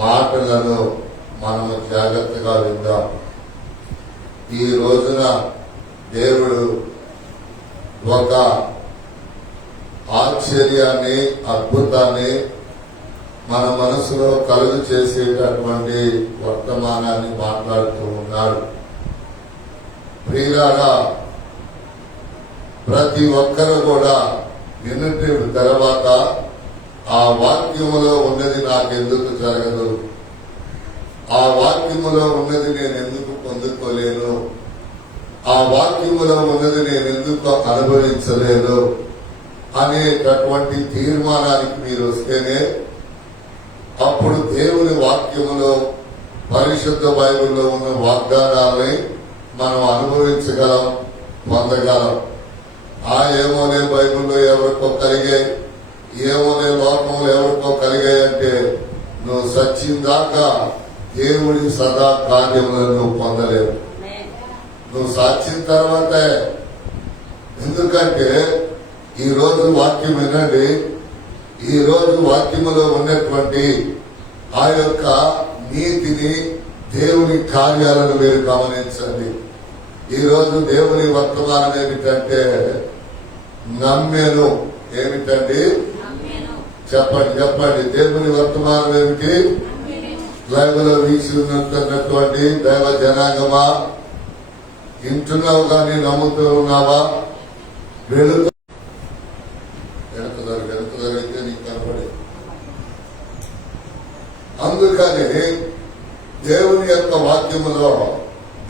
మాటలను మనము జాగ్రత్తగా విందాం. ఈ రోజున దేవుడు ఒక ఆశ్చర్యాన్ని, అద్భుతాన్ని మన మనసులో కలుగు చేసేటటువంటి వర్తమానాన్ని మాట్లాడుతూ ఉన్నాడు. ప్రియులారా, ప్రతి ఒక్కరు కూడా విన్నటి తర్వాత ఆ వాక్యములో ఉన్నది నాకెందుకు జరగదు, ఆ వాక్యములో ఉన్నది నేను ఎందుకు పొందుకోలేను, ఆ వాక్యములో ఉన్నది నేను ఎందుకు అనుభవించలేను అనేటటువంటి తీర్మానానికి మీరు వస్తేనే అప్పుడు దేవుని వాక్యములో, పరిశుద్ధ బైబిల్లో ఉన్న వాగ్దానాలని మనం అనుభవించగలం, పొందగలం. ఏమోనే బైబిల్లో ఎవరికో కలిగాయి, ఏమోనే లోకంలో ఎవరికో కలిగాయంటే నువ్వు సచ్చిందాకా దేవుడి సదా కార్యములను నువ్వు పొందలేవు. నువ్వు సాచిన తర్వాతే. ఎందుకంటే ఈ రోజు వాక్యం వినండి. ఈ రోజు వాక్యములో ఉన్నటువంటి ఆ యొక్క నీతిని, దేవుని కార్యాలను మీరు గమనించండి. ఈ రోజు దేవుని వర్తమానం ఏమిటంటే నమ్మెను. ఏమిటండి? చెప్పండి చెప్పండి. దేవుని వర్తమానం ఏమిటి? లైవ్లో వీక్షిస్తున్నటువంటి దైవ జనాంగమా, వింటున్నావు కానీ నమ్ముతూ ఉన్నావా? వెళుతూ వెనుకదరిగితే నీకు కనపడి. అందుకని దేవుని యొక్క వాక్యములో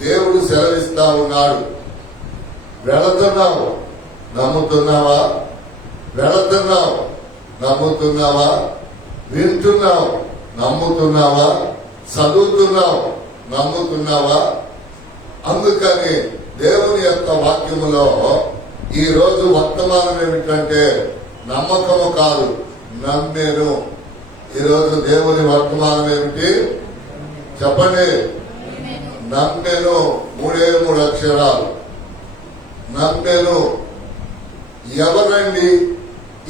దేవుడు సెలవిస్తా ఉన్నాడు. వెళుతున్నావు, నమ్ముతున్నావా? వెళుతున్నావు, నమ్ముతున్నావా? వింటున్నావు, నమ్ముతున్నావా? చదువుతున్నావు, నమ్ముతున్నావా? అందుకని దేవుని యొక్క వాక్యములో ఈ రోజు వర్తమానం ఏమిటంటే నమ్మకము కాదు, నమ్మేను. ఈరోజు దేవుని వర్తమానం ఏమిటి చెప్పండి? నమ్మేను. 3 అక్షరాలు. నమ్మేను. ఎవరండి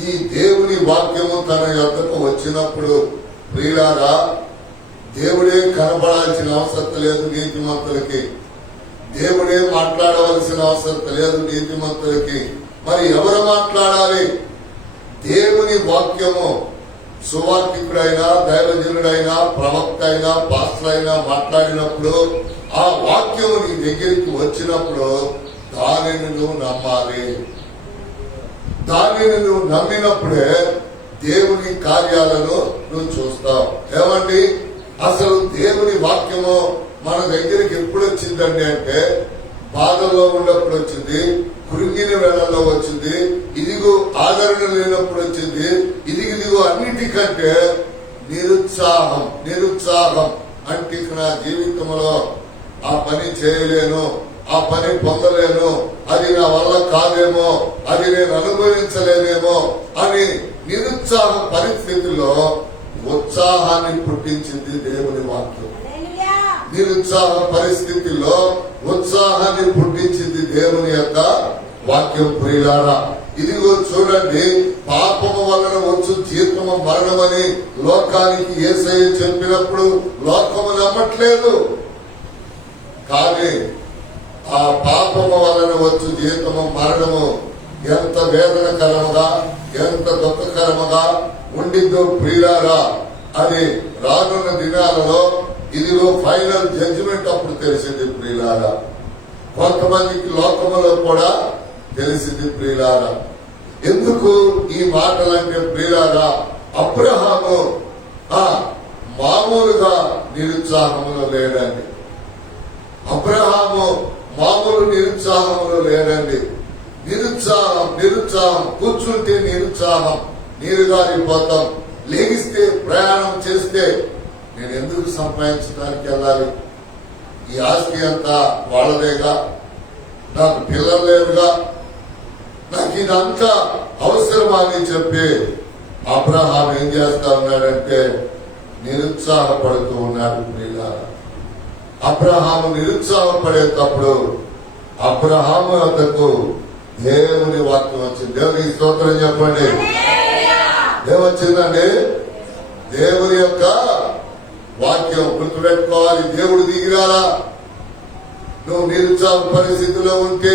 ఈ దేవుని వాక్యము తన యొద్దకు వచ్చినప్పుడు? ప్రియులారా, దేవుడే కనపడాల్సిన అవసరం లేదు నీతిమంతులకి, దేవుడే మాట్లాడవలసిన అవసరం లేదు నీతిమంతులకి. మరి ఎవరు మాట్లాడాలి? దేవుని వాక్యము సువార్తికుడైనా, దైవజనుడైనా, ప్రవక్త అయినా, పాస్టర్ అయినా మాట్లాడినప్పుడు ఆ వాక్యము నీ దగ్గరికి వచ్చినప్పుడు దానిని నువ్వు నమ్మాలి. దానిని నువ్వు నమ్మినప్పుడే దేవుని కార్యాలను నువ్వు చూస్తావు. ఏమండి, అసలు దేవుని వాక్యము మన దగ్గరికి ఎప్పుడు వచ్చిందండి అంటే బాధల్లో ఉన్నప్పుడు వచ్చింది, కృంగిన వేళల్లో వచ్చింది, ఇదిగో ఆదరణ లేనప్పుడు వచ్చింది, ఇదిగో అన్నిటికంటే నిరుత్సాహం అంటే నా జీవితంలో ఆ పని చేయలేను, ఆ పని పొందలేను, అది నా వల్ల కాదేమో, అది నేను అనుభవించలేనేమో అని నిరుత్సాహ పరిస్థితుల్లో ఉత్సాహాన్ని పుట్టించింది దేవుని వాక్యం. నిరుత్సాహ పరిస్థితుల్లో ఉత్సాహాన్ని పుట్టించింది దేవుని యొక్క వాక్యం. ప్రియులారా, ఇదిగో చూడండి, పాపము వలన వచ్చు జీతము మరణమని లోకానికి యేసయ్య చెప్పినప్పుడు లోకము నమ్మట్లేదు. కానీ ఆ పాపము వలన వచ్చు జీతము మరణము ఎంత వేదనకరముగా, ఎంత దుఃఖకరముగా ఉండిందో ప్రియులారా, అది రానున్న దినాలలో ఇదిగో ఫైనల్ జడ్జిమెంట్ అప్పుడు తెలిసింది ప్రియులారా. కొంతమందికి లోకములో కూడా తెలిసింది ప్రియులారా. ఎందుకు ఈ మాటలంటే ప్రియులారా, అబ్రహాము మామూలుగా నిరుత్సాహములో లేడండి. అబ్రహాము మామూలు నిరుత్సాహంలో లేడండి. నిరుత్సాహం కూర్చుంటే నిరుత్సాహం, నీరు గారిపోతాం. లేగిస్తే, ప్రయాణం చేస్తే నేను ఎందుకు సంపాదించడానికి వెళ్ళాలి? ఈ ఆస్తి అంతా వాళ్ళదేగా, నాకు పిల్లలు లేరుగా, నాకు ఇదంతా అవసరమా అని చెప్పి అబ్రహాం ఏం చేస్తా ఉన్నాడంటే నిరుత్సాహపడుతూ ఉన్నాడు. ప్రియులారా, అబ్రహాము నిరుత్సాహపడేటప్పుడు అబ్రహాము వద్దకు దేవుని వాక్యం వచ్చింది. దేవునికి స్తోత్రం చెప్పండి. ఏమొచ్చిందండి? దేవుని యొక్క వాక్యం గుర్తుపెట్టుకోవాలి. దేవుడు దిగిరాలా. నువ్వు నిరుత్సాహ పరిస్థితిలో ఉంటే,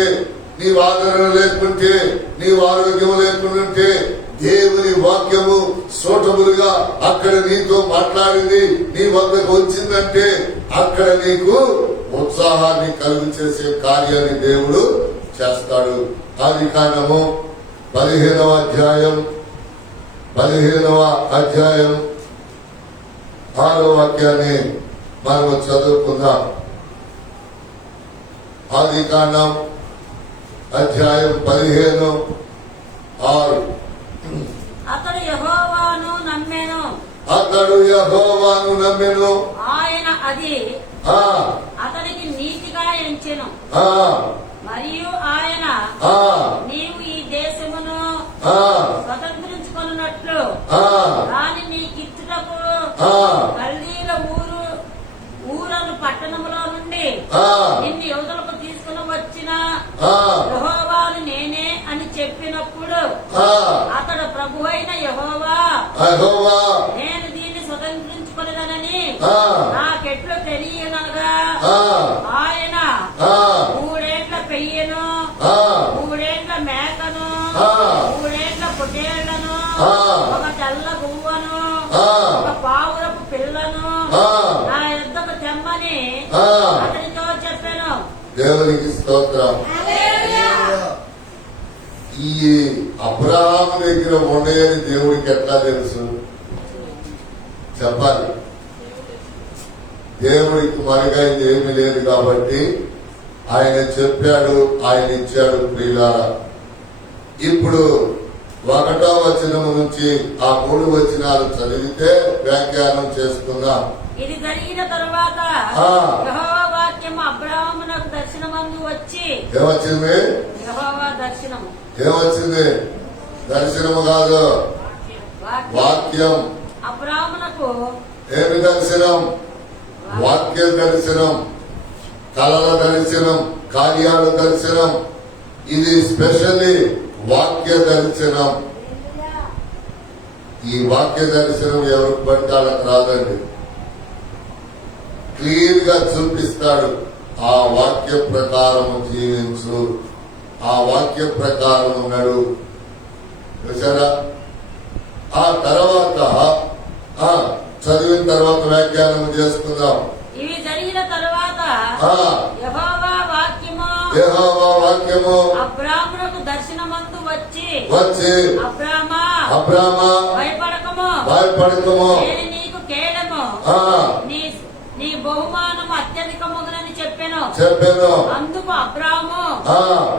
నీవు ఆదరణ లేకుంటే, నీవు ఆరోగ్యం లేకుంటే, దేవుని వాక్యము సూటబుల్ గా అక్కడ నీతో మాట్లాడింది నీ వద్దకు వచ్చిందంటే అక్కడ నీకు ఉత్సాహాన్ని కలుగు చేసే కార్యాన్ని దేవుడు చేస్తాడు. ఆదికాండము 15వ అధ్యాయం 6వ వాక్యాన్ని మనం చదువుకుందాం. ఆదికాండం అధ్యాయం 15:6. అతడు యెహోవాను నమ్మెను, ఆయన అది అతనికి నీతిగా ఎంచెను. మరియు ఆయన నీవు ఈ దేశమును స్వతంత్రించుకొనున్నట్లు దాని నీకిచ్చుటకు కల్దీల ఊరను పట్టణములో నుండి నిన్ను యువతలకు తీసుకుని వచ్చిన యెహోవాను నేనే అని చెప్పినప్పుడు అతడు ప్రభువైన యెహోవా నేను దీన్ని స్వతంత్రించుకొనిదనని నాకెట్లు తెలియనగా ఆయన 3 ఏండ్ల పెయ్యను, 3 ఏండ్ల మేకను, 3 ఏండ్ల పొట్టేళ్లను, ఒక తెల్ల గువ్వను, ఒక పావురపు పిల్లను నా యుద్ధకు తెమ్మని అతనితో చెప్పాను. దేవునికి స్తోత్రం. ఈ అబ్రహాము దగ్గర ఉన్నాయని దేవుడికి ఎట్లా తెలుసు చెప్పాలి. దేవుడికి మరుగైంది ఏమీ లేదు కాబట్టి ఆయన చెప్పాడు, ఆయన ఇచ్చాడు. ప్రియులారా, ఇప్పుడు 1వ వచనం నుంచి ఆ 3 వచనాలు చదివితే వ్యాఖ్యానం చేసుకుందాం. ఇది జరిగిన తరువాత యెహోవా వాక్యము అబ్రహామునకు దర్శనమందు వచ్చి ఏమొచ్చింది? యెహోవా దర్శనము ఏమొచ్చింది? దర్శనము కాదు, వాక్యం. అబ్రహామునకు ఏమి దర్శనం? వాక్య దర్శనం, కళల దర్శనం, కార్యాల దర్శనం. ఇది స్పెషల్లీ వాక్య దర్శనం. ఈ వాక్య దర్శనం ఎవరికి పడితే వాళ్ళకి రాదండి. క్లియర్ గా చూపిస్తాడు. ఆ వాక్య ప్రకారం జీవించు, ఆ వాక్య ప్రకారం నడు. చూసారా? ఆ తర్వాత చదివిన తర్వాత వ్యాఖ్యానం చేసుకుందాం. ఇవి జరిగిన తరువాత యెహోవా వాక్యము అబ్రాహామునకు దర్శనమందు వచ్చి అబ్రామా భయపడకము నేను నీకు కేడము నీ బహుమానము అత్యధికముగునని చెప్పెను. అందుకు అబ్రాము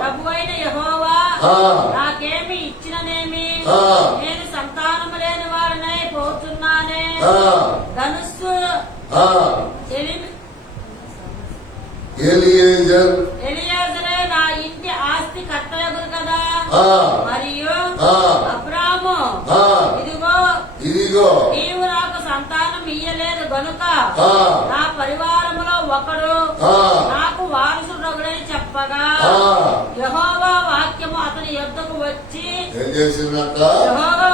ప్రభువైన యెహోవా నాకేమి ఇచ్చిననేమి, నేను సంతానము లేని వాడినై పోతున్నానే. ధనుస్సు ఎలియాజరే నా ఇంటి ఆస్తి కర్తయగురు కదా. మరియు అబ్రాము ఇదిగో నీవు నాకు సంతానం ఇయ్యలేదు గనుక నా పరివారములో ఒకడు నాకు వారసుడొకడని చెప్పగా యెహోవా వాక్యము అతని యొద్దకు వచ్చి ఏం చేసిందంట? యెహోవా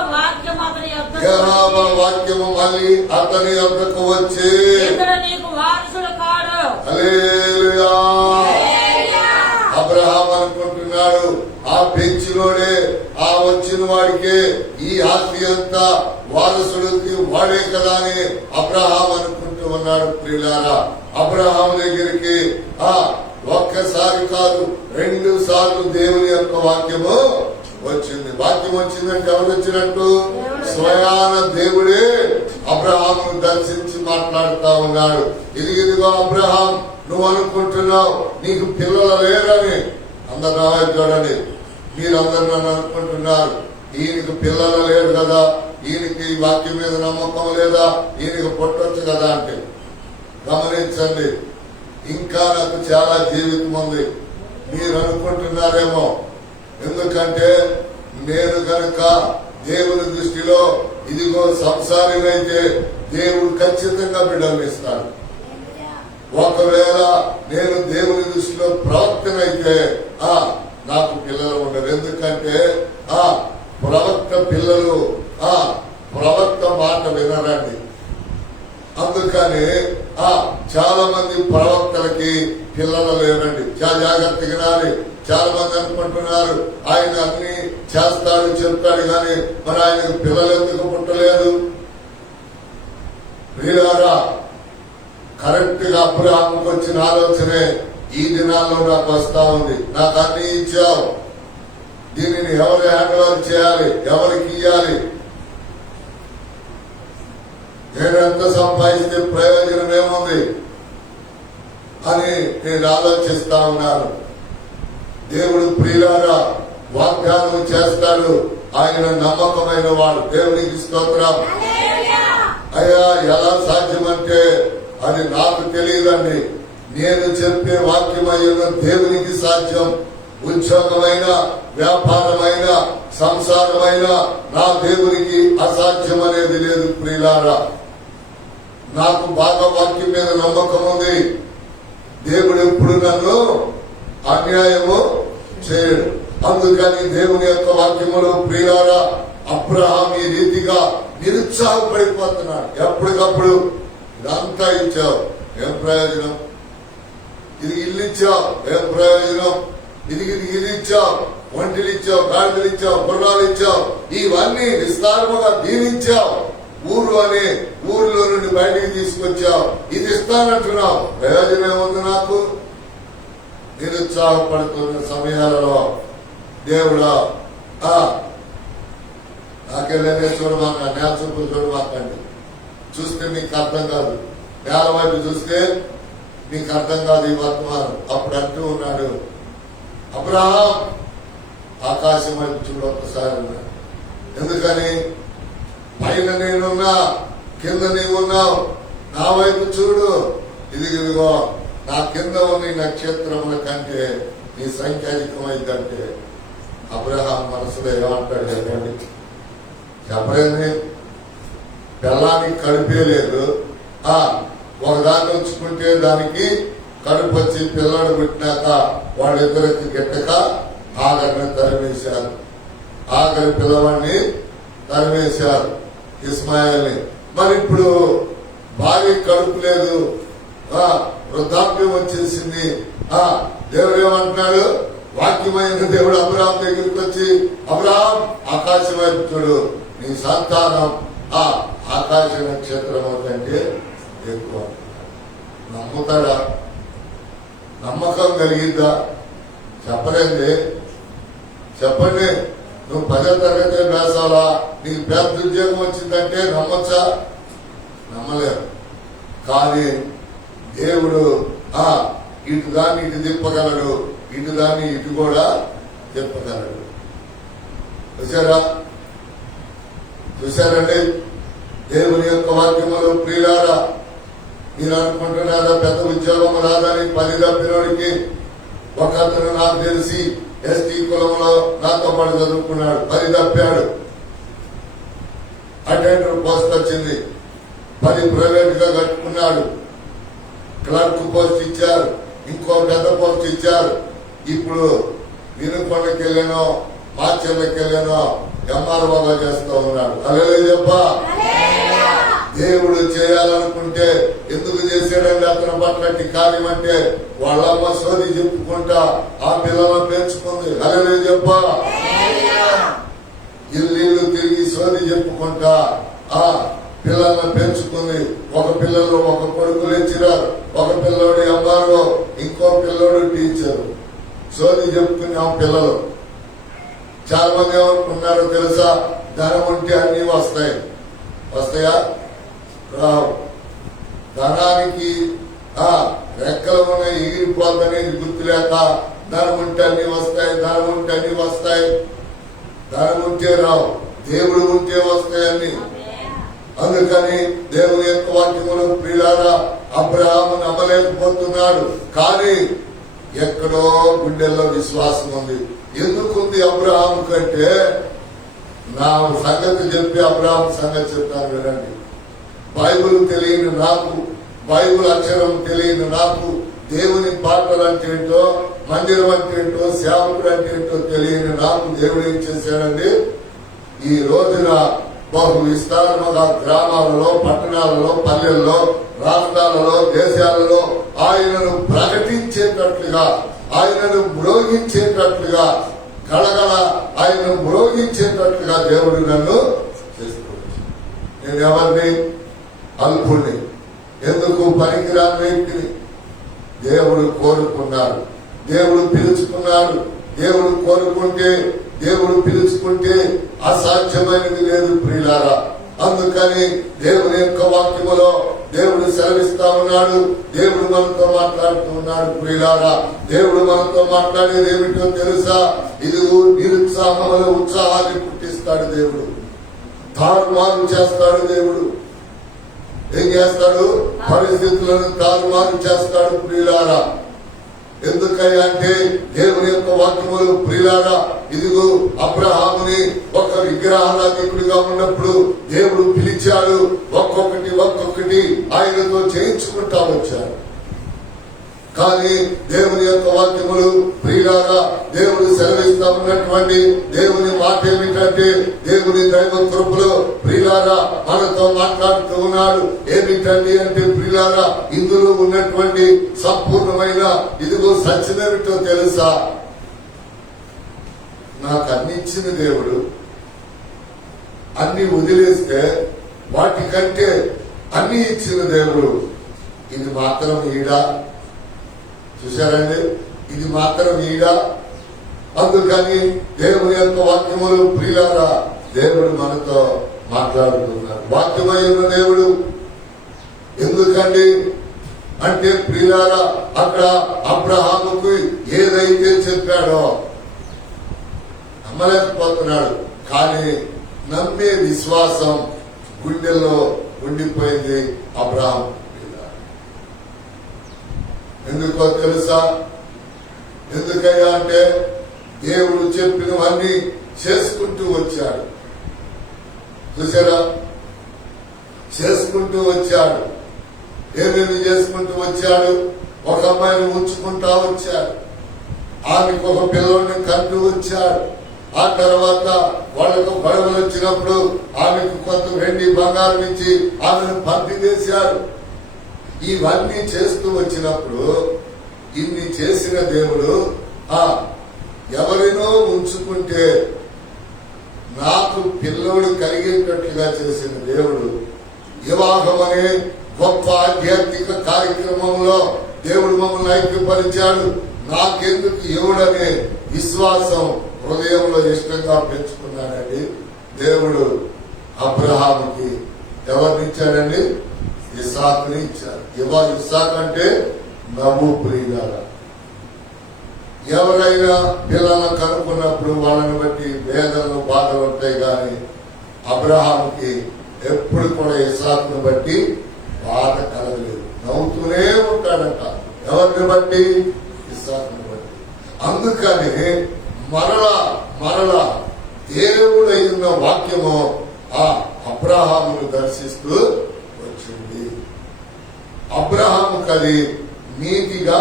వాక్యము మళ్ళీ అతని యొద్దకు వచ్చి ఇతడు నీకు వారసుడు కాడు. హల్లెలూయా. అబ్రహాం అనుకుంటున్నాడు ఆ పెంచినోడే, ఆ వచ్చిన వాడికే ఈ ఆస్తి అంతా వారసుడికి వాడే కదా అని అబ్రహాం అనుకుంటూ ఉన్నాడు. ప్రియులారా, అబ్రహాం దగ్గరికి ఒక్కసారి కాదు 2 సార్లు దేవుని యొక్క వాక్యము వచ్చింది. వాక్యం వచ్చిందంటే ఎవరు వచ్చినట్టు? స్వయాన దేవుడే అబ్రహామును దర్శించి మాట్లాడుతా ఉన్నాడు. ఇదిగో అబ్రహాం, నువ్వు అనుకుంటున్నావు నీకు పిల్లలు లేరని. అందరూ చూడండి, మీరందరూ నన్ను అనుకుంటున్నారు ఈయనకి పిల్లలు లేరు కదా, ఈయనకి ఈ వాక్యం మీద నమ్మకం లేదా, ఈయనకి పుట్టొచ్చు కదా అంటే గమనించండి. ఇంకా నాకు చాలా జీవితం ఉంది మీరు అనుకుంటున్నారేమో. ఎందుకంటే నేను గనుక దేవుని దృష్టిలో ఇదిగో సంసారినైతే దేవుడు ఖచ్చితంగా బిడ్డలు ఇస్తాడు. ఒకవేళ నేను దేవుని దృష్టిలో ప్రవక్తనైతే నాకు పిల్లలు ఉండరు. ఎందుకంటే ప్రవక్త పిల్లలు ప్రవక్త మాట వినరండి. అందుకని చాలా మంది ప్రవక్తలకి పిల్లలు లేరండి. చాలా జాగ్రత్తగా వినాలి. చాలా మంది అనుకుంటున్నారు ఆయన అన్ని చేస్తాడు చెప్తాడు కానీ మరి ఆయనకు పిల్లలు ఎందుకు పుట్టలేదు? ప్రియులారా, కరెక్ట్ గా అబ్రహాముకు వచ్చిన ఆలోచనే ఈ దినాల్లో నాకు వస్తా ఉంది. నాకు అన్ని ఇచ్చావు, దీనిని ఎవరు హ్యాండ్ ఓవర్ చేయాలి, ఎవరికి ఇయ్యాలి, నేను ఎంత సంపాదిస్తే ప్రయోజనం ఏముంది అని నేను ఆలోచిస్తా ఉన్నాను. దేవుడు ప్రియులారా వాగ్దానం చేస్తాడు. ఆయన నమ్మకమైన వాడు. దేవునికి స్తోత్రం. అయ్యా, ఎలా సాధ్యమంటే అది నాకు తెలియదండి. నేను చెప్పే వాక్యమైన దేవునికి సాధ్యం. ఉద్యోగమైన, వ్యాపారమైన, సంసారమైన నా దేవునికి అసాధ్యం అనేది లేదు ప్రియులారా. నాకు బాగా వాక్యం మీద నమ్మకం ఉంది. దేవుడు ఎప్పుడు నన్ను అన్యాయము చేయడు. అందుకని దేవుని యొక్క వాక్యములో ప్రియులారా అబ్రహాం ఈ రీతిగా నిరుత్సాహపడిపోతున్నాడు. ఎప్పటికప్పుడు ఇదంతా ఇచ్చావు, ఏం ప్రయోజనం? ఇది ఇల్లు ఇచ్చావు, ఏం ప్రయోజనం? ఇది ఇచ్చావు, ఒంటిలు ఇచ్చావు, గాడిదలు ఇచ్చావు, గుర్రాలు ఇచ్చావు, ఇవన్నీ విస్తారముగా దీవించావు. ఊరు అని ఊరిలో నుండి బయటికి తీసుకొచ్చావు, ఇది ఇస్తానంటున్నావు, ప్రయోజనం ఏముంది నాకు? నిరుత్సాహపడుతున్న సమయాలలో దేవుడా నాకెళ్ళనే చూడమాక, నేల చూపులు చూడమాకండి. చూస్తే మీకు అర్థం కాదు, నేల వైపు చూస్తే మీకు అర్థం కాదు ఈ వర్తమానం. అప్పుడు అంటూ ఉన్నాడు అబ్రహాం, ఆకాశం వైపు చూడు ఒక్కసారి ఉన్నాడు. ఎందుకని? పైన నేనున్నా, కింద నీవున్నావు, నా వైపు చూడు. ఇదిగో నా కింద ఉన్న నక్షత్రముల కంటే నీ సంఖ్య అధికమైందంటే అబ్రహాం మనసులో ఏమంటాడు చెప్పండి? చెప్పలేని పిల్లానికి కడుపే లేదు. ఒకదాన్ని ఉంచుకుంటే దానికి కడుపు వచ్చి పిల్లడు పుట్టినాక వాళ్ళిద్దరికి గిట్టక ఆఖరిని తరిమేశారు. ఆఖరి పిల్లవాడిని తరిమేశారు, ఇస్మాయిల్ని. మరి ఇప్పుడు భార్య కడుపు లేదు, వృద్ధాప్యం వచ్చేసింది. దేవుడు ఏమంటున్నాడు? వాక్యమైన దేవుడు అబ్రహాం దగ్గరికి వచ్చి, అబ్రహాం ఆకాశం వైపు చూడు, నీ సంతానం ఆకాశ నక్షత్రం కంటే ఎక్కువ. నమ్ముతాడా? నమ్మకం కలిగిద్దా? చెప్పలేండి. చెప్పండి, నువ్వు 10వ తరగతి వేసాలా, నీకు పెద్ద ఉద్యోగం వచ్చిందంటే నమ్మచ్చా? నమ్మలేరు. కానీ దేవుడు ఇటు దాన్ని ఇటు తిప్పగలడు, ఇటు దాన్ని ఇటు కూడా తిప్పగలడు. చూసారండి దేవుని యొక్క వాక్యములు ప్రియులారా. మీరు అనుకుంటున్నారా పెద్ద ఉద్యోగం రాదని? 10 తప్పినోడికి ఒక అతను నాకు తెలిసి ఎస్టీ కులంలో నాతో పాటు చదువుకున్నాడు, 10 తప్పాడు. అటెండర్ పోస్ట్ వచ్చింది, 10 ప్రైవేట్ గా కట్టుకున్నాడు. క్లర్క్ పోస్ట్ ఇచ్చారు, ఇంకో పెద్ద పోస్ట్ ఇచ్చారు. ఇప్పుడు వినుకొండకి వెళ్ళానో మార్చెల్లకి వెళ్ళానో ఎంఆర్ఓగా చేస్తూ ఉన్నాడు. అలా చెప్ప దేవుడు చేయాలనుకుంటే ఎందుకు చేశాడండి అతని పట్లటి కార్యం అంటే వాళ్ళమ్మ సోది చెప్పుకుంటా ఆ పిల్లలను పెంచుకుంది. అలా చెప్ప ఇల్లు తిరిగి సోది చెప్పుకుంటా ఆ పిల్లలను పెంచుకుంది. ఒక పిల్లలు ఒక కొడుకు లెక్చరర్, ఒక పిల్లోడు ఎంఆర్ఓ, ఇంకో పిల్లోడు టీచర్. సోది చెప్పుకుని ఆ పిల్లలు చాలా మంది ఏమనుకున్నారో తెలుసా? ధనం ఉంటే అన్ని వస్తాయి. వస్తాయా? రావు. ధనానికి రెక్కలు ఉన్నాయి, ఎగిరిపోతనేది గుర్తులేక ధనం ఉంటే అన్ని వస్తాయి, ధనం ఉంటే అన్ని వస్తాయి. ధనం ఉంటే రావు, దేవుడు ఉంటే వస్తాయని. అందుకని దేవుని యొక్క వాక్యములు ప్రియులారా అబ్రహాము నమ్మలేకపోతున్నాడు. కానీ ఎక్కడో గుండెల్లో విశ్వాసం ఉంది. ఎందుకుంది అబ్రహాము కంటే? నా సంగతి చెప్పి అబ్రహాం సంగతి చెప్తాను వినండి. బైబిల్ తెలియని నాకు, బైబిల్ అక్షరం తెలియని నాకు, దేవుని పాటలు అంటే ఏంటో, మందిరం అంటే ఏంటో, సేవకుడు అంటే ఏంటో తెలియని నాకు దేవుడు ఏం చేశాడండి? ఈ రోజున బహు విస్తారముగా గ్రామాలలో, పట్టణాలలో, పల్లెల్లో, రాష్ట్రాలలో, దేశాలలో ఆయనను ప్రకటించేటట్లుగా, ఆయనను మ్రోగించేటట్లుగా, గళగళ ఆయనను మ్రోగించేటట్లుగా దేవుడు నన్ను చేసుకోవచ్చు. నేను ఎవరిని? అల్పుణ్ణి, ఎందుకు పనికిరాని వ్యక్తిని. దేవుడు కోరుకున్నాడు, దేవుడు పిలుచుకున్నాడు. దేవుడు కోరుకుంటే, దేవుడు పిలుచుకుంటే అసాధ్యమైనది లేదు ప్రియులారా. అందుకని దేవుని యొక్క వాక్యములో దేవుడు సెలవిస్తా ఉన్నాడు. దేవుడు మనతో మాట్లాడుతూ ఉన్నాడు ప్రియులారా. దేవుడు మనతో మాట్లాడేది ఏమిటో తెలుసా? ఇదిగో నిరుత్సాహంలో ఉత్సాహాన్ని పుట్టిస్తాడు దేవుడు. తారుమారు చేస్తాడు దేవుడు. ఏం చేస్తాడు? పరిస్థితులను తారుమారు చేస్తాడు ప్రియులారా. ఎందుకయ్యా అంటే దేవుని యొక్క వాక్యములు ప్రియులారా, ఇదిగో అబ్రహాముని ఒక విగ్రహారాధికుడిగా ఉన్నప్పుడు దేవుడు పిలిచాడు. ఒక్కొక్కటి ఆయనతో చేయించుకుంటా వచ్చాడు. కానీ దేవుని యొక్క వాక్యములు ప్రియులారా, దేవుడు సెలవిస్తా ఉన్నటువంటి దేవుని మాట ఏమిటంటే, దేవుని దైవ కృపలో ప్రియులారా మనతో మాట్లాడుతూ ఉన్నాడు. ఏమిటండి అంటే ప్రియులారా, ఇందులో ఉన్నటువంటి సంపూర్ణమైన ఇదిగో సత్యమేమిటో తెలుసా? నాకు అన్ని ఇచ్చిన దేవుడు అన్ని వదిలేస్తే వాటికంటే అన్ని ఇచ్చిన దేవుడు ఇది మాత్రం ఈడా. చూశారండి, ఇది మాత్రం ఈడా. అందుకని దేవుని యొక్క వాక్యములు ప్రియులారా దేవుడు మనతో మాట్లాడుతున్నారు. వాక్యమై ఉన్న దేవుడు. ఎందుకండి అంటే ప్రియులారా, అక్కడ అబ్రహాముకు ఏదైతే చెప్పాడో నమ్మలేకపోతున్నాడు. కానీ నమ్మే విశ్వాసం గుండెల్లో ఉండిపోయింది అబ్రహాం. ఎందుకో తెలుసా? ఎందుకయ్యా అంటే దేవుడు చెప్పినవన్నీ చేసుకుంటూ వచ్చాడు. చూసారా, చేసుకుంటూ వచ్చాడు. ఏమేమి చేసుకుంటూ వచ్చాడు? ఒక అమ్మాయిని ఉంచుకుంటా వచ్చాడు. ఆమెకు ఒక పిల్లల్ని కంటూ వచ్చాడు. ఆ తర్వాత వాళ్లకు గొడవలు వచ్చినప్పుడు ఆమెకు కొంత వెండి బంగారం ఇచ్చి ఆమెను పంపివేశాడు. ఇవన్నీ చేస్తూ వచ్చినప్పుడు ఇన్ని చేసిన దేవుడు ఎవరినో ఉంచుకుంటే నాకు పిల్లోడు కలిగేటట్లుగా చేసిన దేవుడు వివాహం అనే గొప్ప ఆధ్యాత్మిక కార్యక్రమంలో దేవుడు మమ్మల్ని ఐక్యపరిచాడు. నాకెందుకు ఎవడనే విశ్వాసం హృదయంలో ఇష్టంగా పెంచుకున్నాడండి దేవుడు. అబ్రహాముకి ఎవరినిచ్చాడండి? ఇస్సాకుని ఇచ్చారు. ఇస్సాకు అంటే నవ్వు ప్రియులారా. ఎవరైనా పిల్లలను కనుక్కున్నప్పుడు వాళ్ళని బట్టి వేదనలు, బాధలు ఉంటాయి. కానీ అబ్రహాముకి ఎప్పుడు కూడా ఇస్సాకును బట్టి బాధ కలగలేదు. నవ్వుతూనే ఉంటాడంట. ఎవరిని బట్టి? ఇస్సాకును బట్టి. అందుకని మరలా దేవుడైన వాక్యము ఆ అబ్రహామును దర్శిస్తూ వచ్చింది. అబ్రహాము కది నీతిగా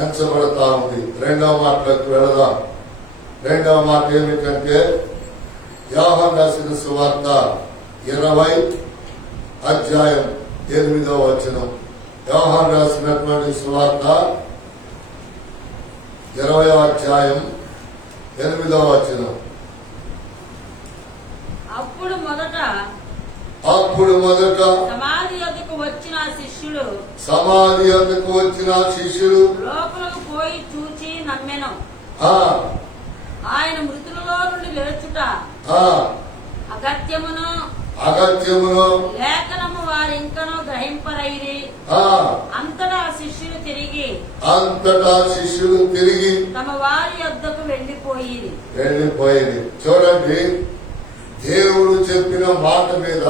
ఎంచబడతా ఉంది. రెండవ మాటలకు వెళదాం. రెండవ మాట ఏమిటంటే యోహాను రాసిన సువార్త 20:8. యోహాను రాసినటువంటి సువార్త 20:8. అప్పుడు మొదట సమాధి యొద్దకు వచ్చిన శిష్యులు లోపలకు పోయి చూచి నమ్మెను. ఆయన మృతులలో నుండి లేచుట అగత్యమును లేఖనము వారు ఇంకనూ గ్రహింపరైరి. అంతటా శిష్యులు తిరిగి తమ వారి యొద్దకు వెళ్లిపోయి. చూడండి, దేవుడు చెప్పిన మాట మీద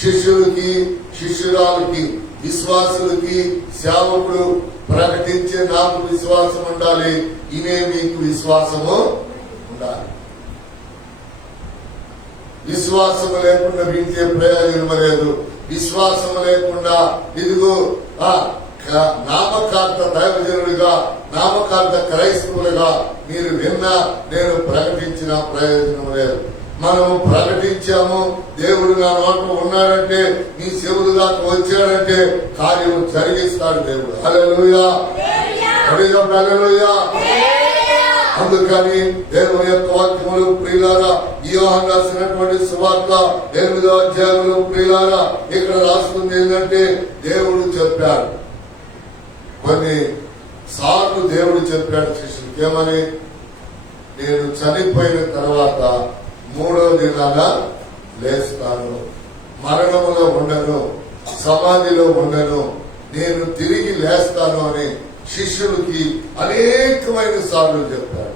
శిష్యులకి, శిష్యురాలకి, విశ్వాసులకి సేవకుడు ప్రకటించే నాకు విశ్వాసం ఉండాలి, ఇనే మీకు విశ్వాసము ఉండాలి. విశ్వాసం లేకుండా వింటే ప్రయోజనం లేదు. విశ్వాసం లేకుండా ఇదిగో నామకార్థ దైవజనుడిగా, నామకార్థ క్రైస్తవులుగా మీరు విన్నా, నేను ప్రకటించిన ప్రయోజనం లేదు. మనము ప్రకటించాము, దేవుడు నా నోట ఉన్నాడంటే, నీ చెవులు దాకా వచ్చాడంటే కార్యము జరిగిస్తాడు దేవుడు. హల్లెలూయా, హల్లెలూయా. అందుకని దేవుని యొక్క వాక్యములు ప్రియులారా, యోహాను రాసినటువంటి సువార్త 8వ అధ్యాయంలో ప్రియులారా ఇక్కడ రాస్తుంది ఏంటంటే, దేవుడు చెప్పాడు, కొన్ని సార్లు దేవుడు చెప్పాడు శిష్యులకి ఏమని, నేను చనిపోయిన తర్వాత 3వ దినాన లేస్తాను, మరణములో ఉండను, సమాధిలో ఉండను, నేను తిరిగి లేస్తాను అని శిష్యులకి అనేకమైన సార్లు చెప్పాడు.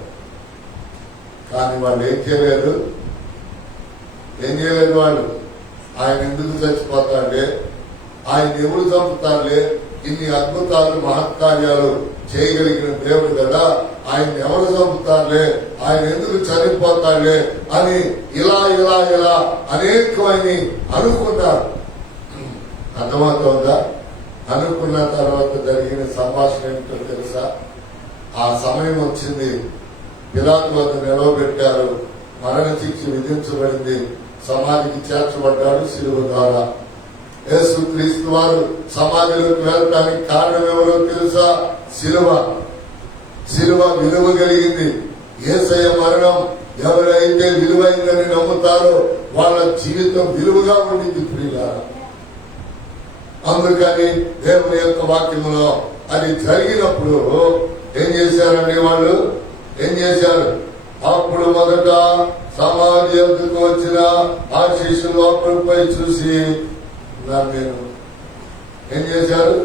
కానీ వాళ్ళు ఏం చేయలేదు. వాళ్ళు ఆయన ఎందుకు చచ్చిపోతాడే, ఆయన ఎవరు చంపుతారులే, ఇన్ని అద్భుతాలు మహత్కార్యాలు చేయగలిగిన దేవుడు కదా, ఆయన ఎవరు చంపుతారులే, ఆయన ఎందుకు చనిపోతాడులే అని ఇలా ఇలా ఇలా అనేకమైన అనుకున్నారు. అర్థమవుతుందా? అనుకున్న తర్వాత జరిగిన సంభాషణ ఏమిటో తెలుసా? ఆ సమయం వచ్చింది, పిలాతు వద్ద నిలవబెట్టారు, మరణ శిక్ష విధించబడింది, సమాధికి చేర్చబడ్డాడు శిలువ ద్వారా. యేసు క్రీస్తు వారు సమాధిలోకి వెళ్ళడానికి కారణం ఎవరో తెలుసా? శిలువ. శిలువ విలువ కలిగింది. యేసయ్య మరణం ఎవరైతే విలువైందని నమ్ముతారో వాళ్ళ జీవితం విలువగా ఉండింది ప్రియులారా. అందుకని దేవుని యొక్క వాక్యములో అది జరిగినప్పుడు ఏం చేశారండి వాళ్ళు? ఏం చేశారు? అప్పుడు మొదట సమాధి ఎందుకు వచ్చిన ఆ శిష్యులు లోపలిపై చూసి నమ్మాను. ఏం చేశారు?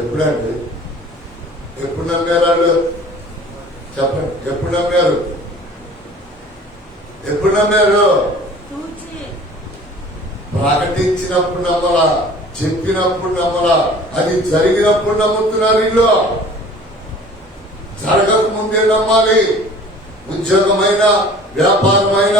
ఎప్పుడండి? ఎప్పుడు నమ్మారు? చెప్పండి, ఎప్పుడు నమ్మారు? ఎప్పుడు నమ్మారు? ప్రకటించినప్పుడు నమ్మలా, చెప్పినప్పుడు నమ్మలా, అది జరిగినప్పుడు నమ్ముతున్నారు. ఇల్లు జరగక ముందే నమ్మాలి. ఉద్యోగమైన, వ్యాపారమైన,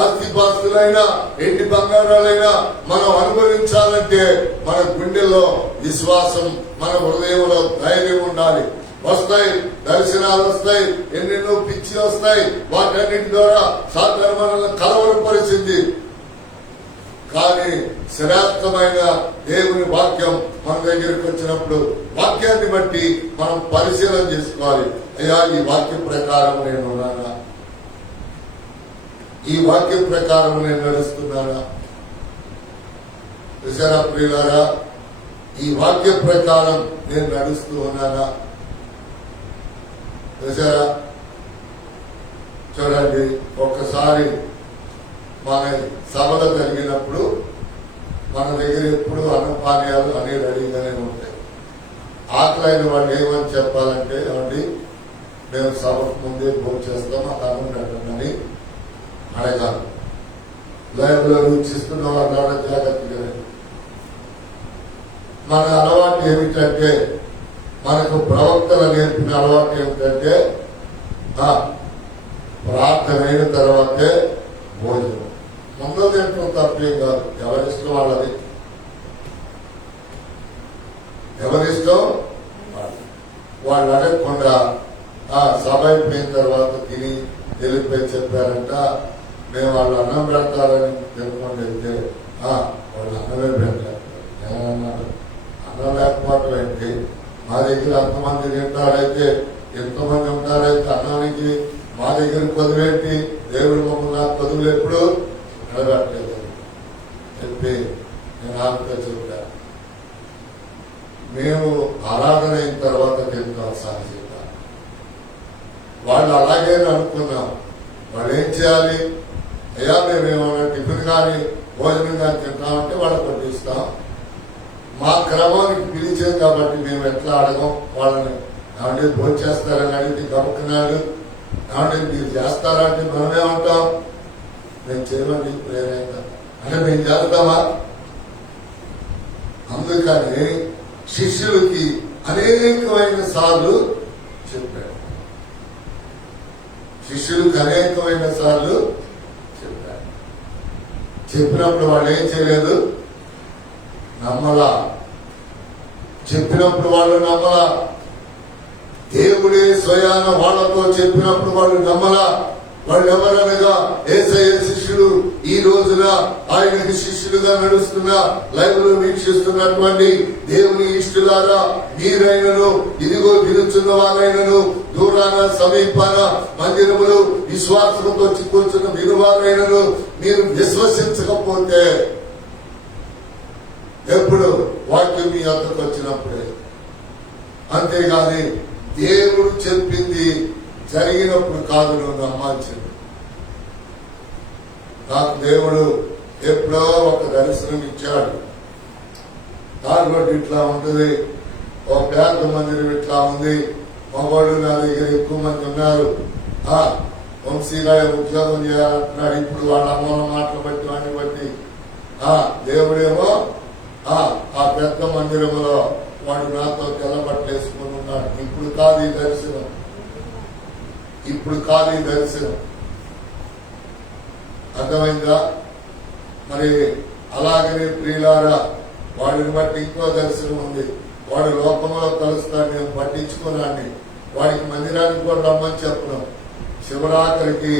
ఆస్తిపాస్తులైనా, ఎండి బంగారాలైనా మనం అనుభవించాలంటే మన గుండెల్లో విశ్వాసం, మన హృదయంలో ధైర్యం ఉండాలి. వస్తాయి దర్శనాలు, వస్తాయి ఎన్నెన్నో పిచ్చి వస్తాయి, వాటన్నిటి ద్వారా సాధారణ మనల్ని కలవరపరిచింది. కానీ శ్రేష్టమైన దేవుని వాక్యం మన దగ్గరికి వచ్చినప్పుడు వాక్యాన్ని బట్టి మనం పరిశీలన చేసుకోవాలి. అయ్యా, ఈ వాక్యం ప్రకారం నేను ఉన్నానా? ఈ వాక్యం ప్రకారం నేను నడుస్తున్నానా? విశాల ప్రియులారా, ఈ వాక్య ప్రకారం నేను నడుస్తూ ఉన్నానా? విశారా, చూడండి, ఒక్కసారి మన సభలు జరిగినప్పుడు మన దగ్గర ఎప్పుడు అన్నపానీయాలు అన్ని రెడీగానే ఉంటాయి. ఆకలైన వాళ్ళు ఏమని చెప్పాలంటే, ఏమండి మేము సభకు ముందే భోజనం చేస్తాం, మాకు అన్నం పెట్టండి అడగాలి. లైవ్లో వీక్షిస్తున్న వాళ్ళ జాగ్రత్తగా. మన అలవాటు ఏమిటంటే, మనకు ప్రవక్తలు నేర్పిన అలవాటు ఏమిటంటే, ప్రార్థన అయిన తర్వాతే భోజనం. ముందు తింటాం తప్పేం కాదు, ఎవరిష్టం వాళ్ళది. ఎవరిష్టం వాళ్ళు అడగకుండా సభ అయిపోయిన తర్వాత తిని వెళ్ళిపోయి చెప్పారంట, మేము వాళ్ళు అన్నం పెడతారని తెలుసుకొని వెళ్తే వాళ్ళు అన్నమే పెట్టారు. ఏమన్నారు? అన్నం లేకపోవటం ఏంటి? మా దగ్గర అంతమంది తింటారైతే, ఎంతమంది ఉంటారైతే అన్నానికి మా దగ్గర కొదువేంటి? దేవుడు మమ్మల్ని కొదువులు ఎప్పుడు నిలబెట్టలేదు చెప్పి నేను ఆమెతో చెప్పాను. మేము ఆరాధన అయిన తర్వాత తింటాం సహజంగా. వాళ్ళు అలాగే అనుకున్నాం. వాళ్ళు ఏం చేయాలి? అయ్యా మేమేమన్నా టిఫిన్ కానీ భోజనం కానీ తింటామంటే వాళ్ళకి వడ్డిస్తాం. మా క్రమానికి పిలిచాం కాబట్టి మేము ఎట్లా అడగం వాళ్ళని. ఏమంటే భోజనం చేస్తారని అడిగితే గబుకున్నాడు, ఏమంటే మీరు చేస్తారా అంటే మనమేమంటాం? మేము చేయమండి ప్రేరేత అంటే మేము చేస్తామా? అందుకని శిష్యులకి అనేకమైన సార్లు చెప్పాడు. శిష్యులకు అనేకమైన సార్లు చెప్పాడు. చెప్పినప్పుడు వాళ్ళు ఏం చేయలేదు, నమ్మలా. చెప్పినప్పుడు వాళ్ళు నమ్మలా. దేవుడే స్వయాన వాళ్ళతో చెప్పినప్పుడు వాళ్ళు నమ్మలా. వాళ్ళు ఎవరనగా యేసయ్య శిష్యులు. ఈ రోజున ఆయనకి శిష్యులుగా నడుస్తున్న, లైవ్ లో వీక్షిస్తున్నటువంటి దేవుని ఇష్టులారా, మీరైనను ఇదిగో వినుచున్న వారైనను, దూరాన సమీపాన మందిరములు విశ్వాసంతో వచ్చి కూర్చున్న వినువారైనను, మీరు విశ్వసించకపోతే ఎప్పుడు వాక్యం మీ అంతకు వచ్చినప్పుడే, అంతేగాని దేవుడు చెప్పింది జరిగినప్పుడు కాదు నువ్వు నమ్మాల్సింది. నాకు దేవుడు ఎప్పుడో ఒక దర్శనం ఇచ్చాడు. దాంట్లో ఇట్లా ఉంటుంది, ఒక పేద మందిరం ఇట్లా ఉంది, మగవాళ్ళు నా దగ్గర ఎక్కువ మంది ఉన్నారు, వంశీగా ఉద్యోగం చేయాలంటున్నాడు. ఇప్పుడు వాళ్ళ అమ్మల మాటలు బట్టి వాడిని బట్టి దేవుడేమో ఆ పెద్ద మందిరంలో వాడు నాతో తెల్లబట్టలు వేసుకుని ఉన్నాడు. ఇప్పుడు కాదు ఈ దర్శనం, ఇప్పుడు కాదు ఈ దర్శనం. అర్థమైందా? మరి అలాగనే ప్రియులారా, వాడిని బట్టి ఇంకో దర్శనం ఉంది. వాడు లోకంలో కలుస్తాడు, నేను పట్టించుకున్నాన్ని. వాడికి మందిరానికి కూడా రమ్మని చెప్పను. శివరాత్రికి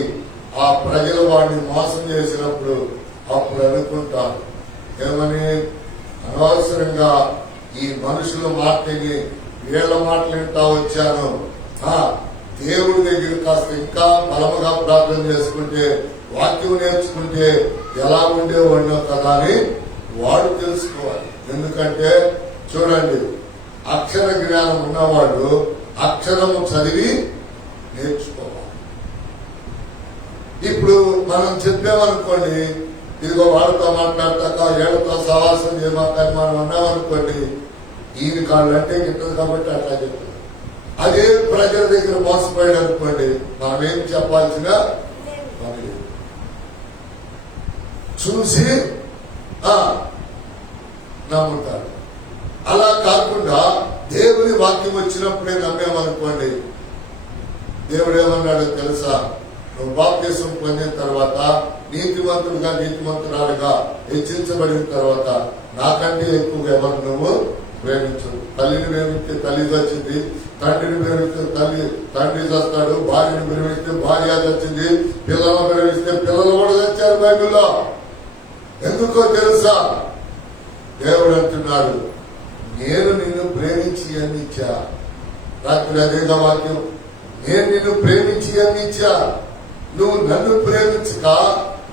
ఆ ప్రజలు వాడిని మోసం చేసినప్పుడు అప్పుడు అనుకుంటాను, ఏమని, అనవసరంగా ఈ మనుషుల మాటని వీళ్ళ మాటలు వింటా వచ్చాను. దేవుడి దగ్గర కాస్త ఇంకా బలముగా ప్రార్థన చేసుకుంటే, వాక్యం నేర్చుకుంటే ఎలా ఉండేవాడినో కదా అని వాడు తెలుసుకోవాలి. ఎందుకంటే చూడండి, అక్షర జ్ఞానం ఉన్నవాడు అక్షరము చదివి నేర్చుకోవాలి. ఇప్పుడు మనం చెప్పామనుకోండి, ఇదిగో వాళ్ళతో మాట్లాడతాక ఏళ్లతో సవాసం చేయమాకని మనం అన్నామనుకోండి, ఈయన కాళ్ళు అంటే గిట్టదు కాబట్టి అట్లా చెప్తారు. అదే ప్రజల దగ్గర మోసపోయాడు అనుకోండి, మనం ఏం చెప్పాల్సిన పని లేదు. చూసి నమ్ముతారు. అలా కాకుండా దేవుని వాక్యం వచ్చినప్పుడే నమ్మేమనుకోండి, దేవుడు ఏమన్నాడో తెలుసా? నువ్వు బాప్తిసం పొందిన తర్వాత నీతిమంతుడుగా నీతిమంతురాలుగా హెచ్చించబడిన తర్వాత నాకంటే ఎక్కువగా ఎవరు నువ్వు ప్రేమించు. తల్లిని ప్రేమిస్తే తల్లి వచ్చింది, తండ్రిని ప్రేమిస్తే తండ్రి చస్తాడు, భార్యని ప్రేమిస్తే భార్య చచ్చింది, పిల్లలను ప్రేమిస్తే పిల్లలు కూడా చచ్చారు బైబిల్లో. ఎందుకో తెలుసా? దేవుడు అంటున్నాడు, నేను నిన్ను ప్రేమించి అందించా. రాత్రి అదేగా వాక్యం, నేను నిన్ను ప్రేమించి అందించా. నువ్వు నన్ను ప్రేమించక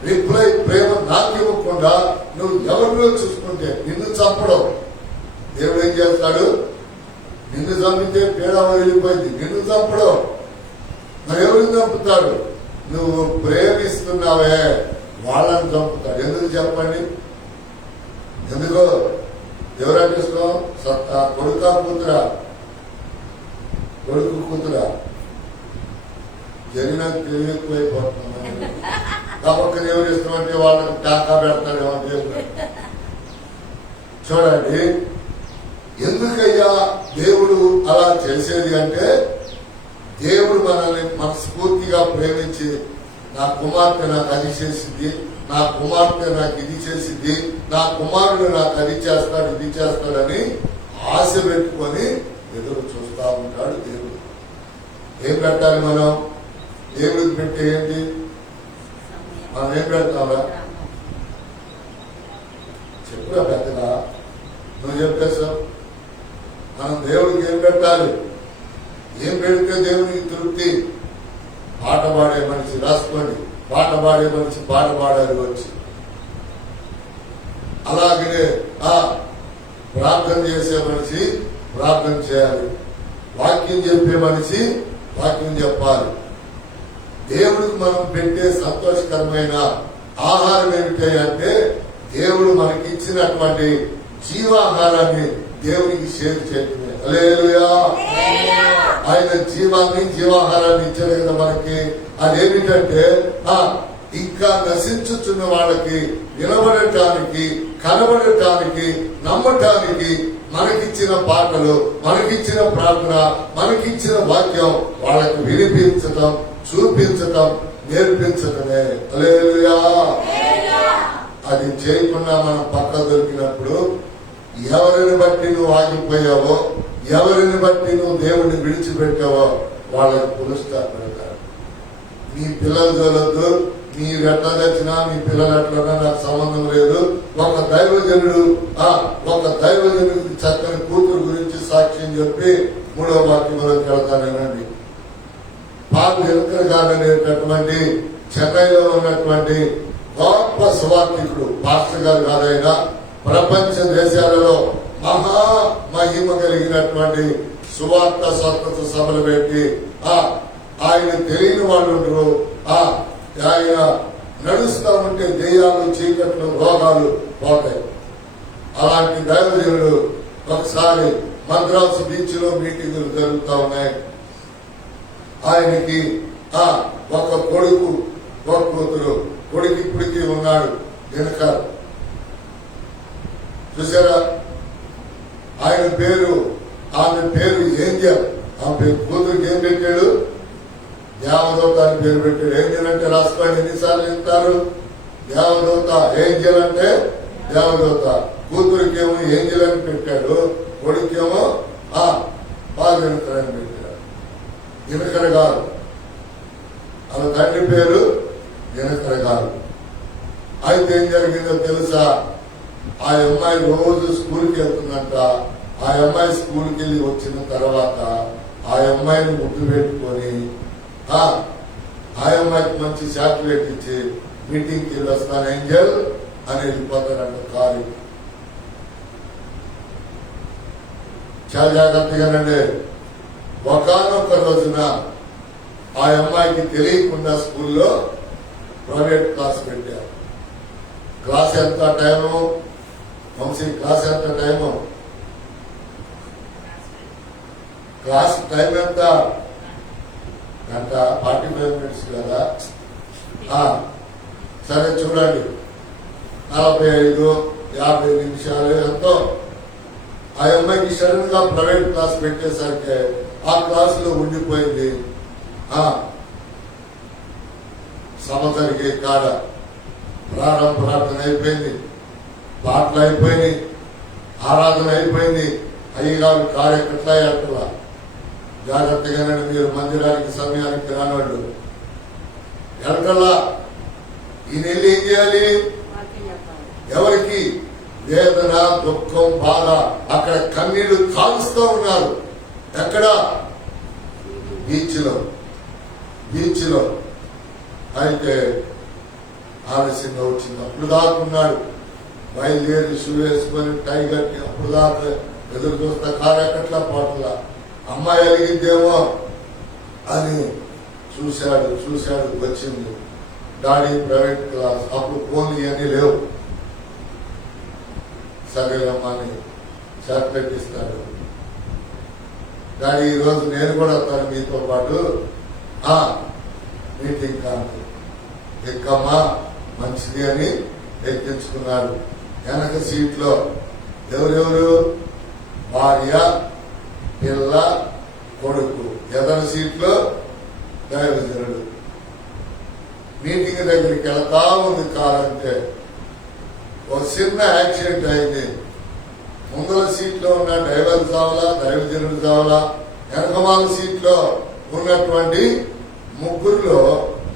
రిప్లై ప్రేమ నాకు ఇవ్వకుండా నువ్వు ఎవరిలో చూసుకుంటే నిన్ను చంపడం. దేవుడు ఏం చేస్తాడు? నిన్ను చంపితే పేడ వెళ్ళిపోయింది, నిన్ను చంపడం. మరి ఎవరిని చంపుతాడు? నువ్వు ప్రేమిస్తున్నావే వాళ్ళని చంపుతాడు. ఎందుకు చెప్పండి? ఎందుకో? ఎవరంటే ఇష్టం? కొడుకా కూతురా? కొడుకు కూతురా? జరిగిన తెలియకపోయిపోతున్నాను కాబట్టి దేవుడు ఇష్టం అంటే వాళ్ళకి టాకా పెడతాడేమో దేవుడు. చూడండి, ఎందుకయ్యా దేవుడు అలా చేసేది అంటే, దేవుడు మనల్ని మనస్ఫూర్తిగా ప్రేమించి, నా కుమార్తె నాకు అది చేసింది, నా కుమార్తె నాకు ఇది చేసింది, నా కుమారుడు నాకు అది చేస్తాడు ఇది చేస్తాడని ఆశ పెట్టుకొని ఎదురు చూస్తా ఉంటాడు దేవుడు. ఏం పెట్టాలి మనం? దేవుడికి పెట్టే ఏంటి? మనం ఏం పెడతామా? చెప్పురా పెద్దగా, నువ్వు చెప్పేసావు. మనం దేవుడికి ఏం పెట్టాలి? ఏం పెడితే దేవునికి తృప్తి? పాట పాడే మనిషి రాసుకోండి, పాట పాడే మనిషి పాట పాడాలి వచ్చి. అలాగనే ప్రార్థన చేసే మనిషి ప్రార్థన చేయాలి, వాక్యం చెప్పే మనిషి వాక్యం చెప్పాలి. దేవుడికి మనం పెట్టే సంతోషకరమైన ఆహారం ఏమిటి అంటే, దేవుడు మనకి ఇచ్చినటువంటి జీవాహారాన్ని దేవునికి షేర్ చేయడమే. హల్లెలూయా! ఆయన జీవాన్ని జీవాహారాన్ని ఇచ్చాడు కదా మనకి. అదేమిటంటే, ఇంకా నశించుతున్న వాళ్ళకి వినబడటానికి, కనబడటానికి, నమ్మటానికి మనకిచ్చిన పాటలు, మనకిచ్చిన ప్రార్థన, మనకిచ్చిన వాక్యం వాళ్ళకి వినిపించటం, చూపించటం, నేర్పించటమే. హల్లెలూయా! అది చేయకుండా మనం పక్క దొరికినప్పుడు ఎవరిని బట్టి నువ్వు ఆగిపోయావో, ఎవరిని బట్టి నువ్వు దేవుడిని విడిచిపెట్టావో వాళ్ళకి పురస్కారం పెడతారు. మీ పిల్లలు చూడొద్దు, మీరు ఎట్లా తెచ్చినా మీ పిల్లలు ఎట్లన్నా నాకు సంబంధం లేదు. ఒక దైవజనుడు చక్కని కూతురు గురించి సాక్ష్యం చెప్పి 3వ వాక్యంలోకి వెళ్తానేనండి. పాల్ ఎలుకర్ గారు అనేటటువంటి చెన్నైలో ఉన్నటువంటి గొప్ప సువార్థికుడు, పాస్టర్ గారు కాదైనా ప్రపంచ దేశాలలో మహా మహిమ కలిగినటువంటి సువార్త స్వస్థత సభలు పెట్టి ఆయన తెలియని వాళ్ళు ఉండరు. ఆయన నడుస్తా ఉంటే దెయ్యాలు, చీకట్లు, రోగాలు పోతాయి. అలాంటి దైవజనుడు ఒకసారి మద్రాసు బీచ్ లో మీటింగులు జరుగుతూ ఉన్నాయి. ఆయనకి ఒక కొడుకు, ఒక కూతురు. కొడుకు ఇప్పటికీ ఉన్నాడు వెనుక, చూసారా? ఆమె పేరు ఏంజల్. ఆమె కూతురికి ఏం పెట్టాడు? దేవదూత అని పేరు పెట్టాడు. ఏంజల్ అంటే రాసుకోండి, ఎన్నిసార్లు చెప్తారు? దేవదూత. ఏంజల్ అంటే దేవదూత. కూతురికేమో ఏంజల్ అని పెట్టాడు, కొడుకేమో పాల్ వెనుకర్ అని పెట్టాడు. వెనుకర్ గారు వాళ్ళ తండ్రి పేరు వెనుకర్ గారు. అయితే ఏం జరిగిందో తెలుసా? ఆ అమ్మాయి రోజు స్కూల్కి వెళ్తుందంట. ఆ అమ్మాయి స్కూల్కి వెళ్ళి వచ్చిన తర్వాత ఆ అమ్మాయిని ముద్దు పెట్టుకొని ఆ అమ్మాయికి మంచి చాక్లెట్ ఇచ్చి మీటింగ్కి వెళ్ళి వస్తాను ఏంజల్ అని వెళ్ళిపోతాడంట. కారు చాలా జాగ్రత్తగానండి. ఒకనొక రోజున ఆ అమ్మాయికి తెలియకుండా స్కూల్లో ప్రైవేట్ క్లాస్ పెట్టారు. క్లాస్ ఎంత టైము? వంశీ, క్లాస్ ఎంత టైము? క్లాస్ టైం ఎంత? గంట 45 minutes కదా. సరే చూడండి, 45-50 నిమిషాలు ఎంతో. ఆ అమ్మాయికి సడన్ గా ప్రైవేట్ క్లాస్ పెట్టేసరికి ఆ క్లాస్ లో ఉండిపోయింది. సభ జరిగే కాడ ప్రార్థన అయిపోయింది, పాటలు అయిపోయినాయి, ఆరాధన అయిపోయింది. అయ్యగారు కార్యకర్త అట్లా జాగ్రత్తగానే మీరు మందిరానికి సమయానికి రానవాళ్ళు ఎడకల్లా ఈ నెల్లి ఏం చేయాలి? ఎవరికి వేదన, దుఃఖం, బాధ, అక్కడ కన్నీళ్లు కాలుస్తూ ఉన్నారు. ఎక్కడ? బీచ్ లో. అయితే ఆలస్యంగా వచ్చింది. అప్పుడు దాకున్నాడు, బయలుదేరి షూ వేసుకొని టై కట్టి అప్పుడు దాకా ఎదురు చూస్తా కార్యకర్తల పాటల. అమ్మాయి అలిగిద్దేమో అని చూశాడు. వచ్చింది. Daddy private class. అప్పుడు ఫోన్లు ఇవన్నీ లేవు. సరేమ్మని షర్ట్ పెట్టిస్తాడు. డాడీ ఈరోజు నేను కూడా వస్తాను మీతో పాటు మీటింగ్ కాదు. ఎక్కమ్మా మంచిది అని ఎక్కించుకున్నాడు. వెనక సీట్లో ఎవరెవరు? భార్య, పిల్ల, కొడుకు. ఎదర సీట్లో దైవజనుడు. మీటింగ్ దగ్గరికి వెళ్తా ఉంది కారంటే ఒక చిన్న యాక్సిడెంట్ అయింది. ముందల సీట్లో ఉన్న డ్రైవర్ చావలా, దైవజనుడు చావలా. వెనకమాల సీట్లో ఉన్నటువంటి ముగ్గురులో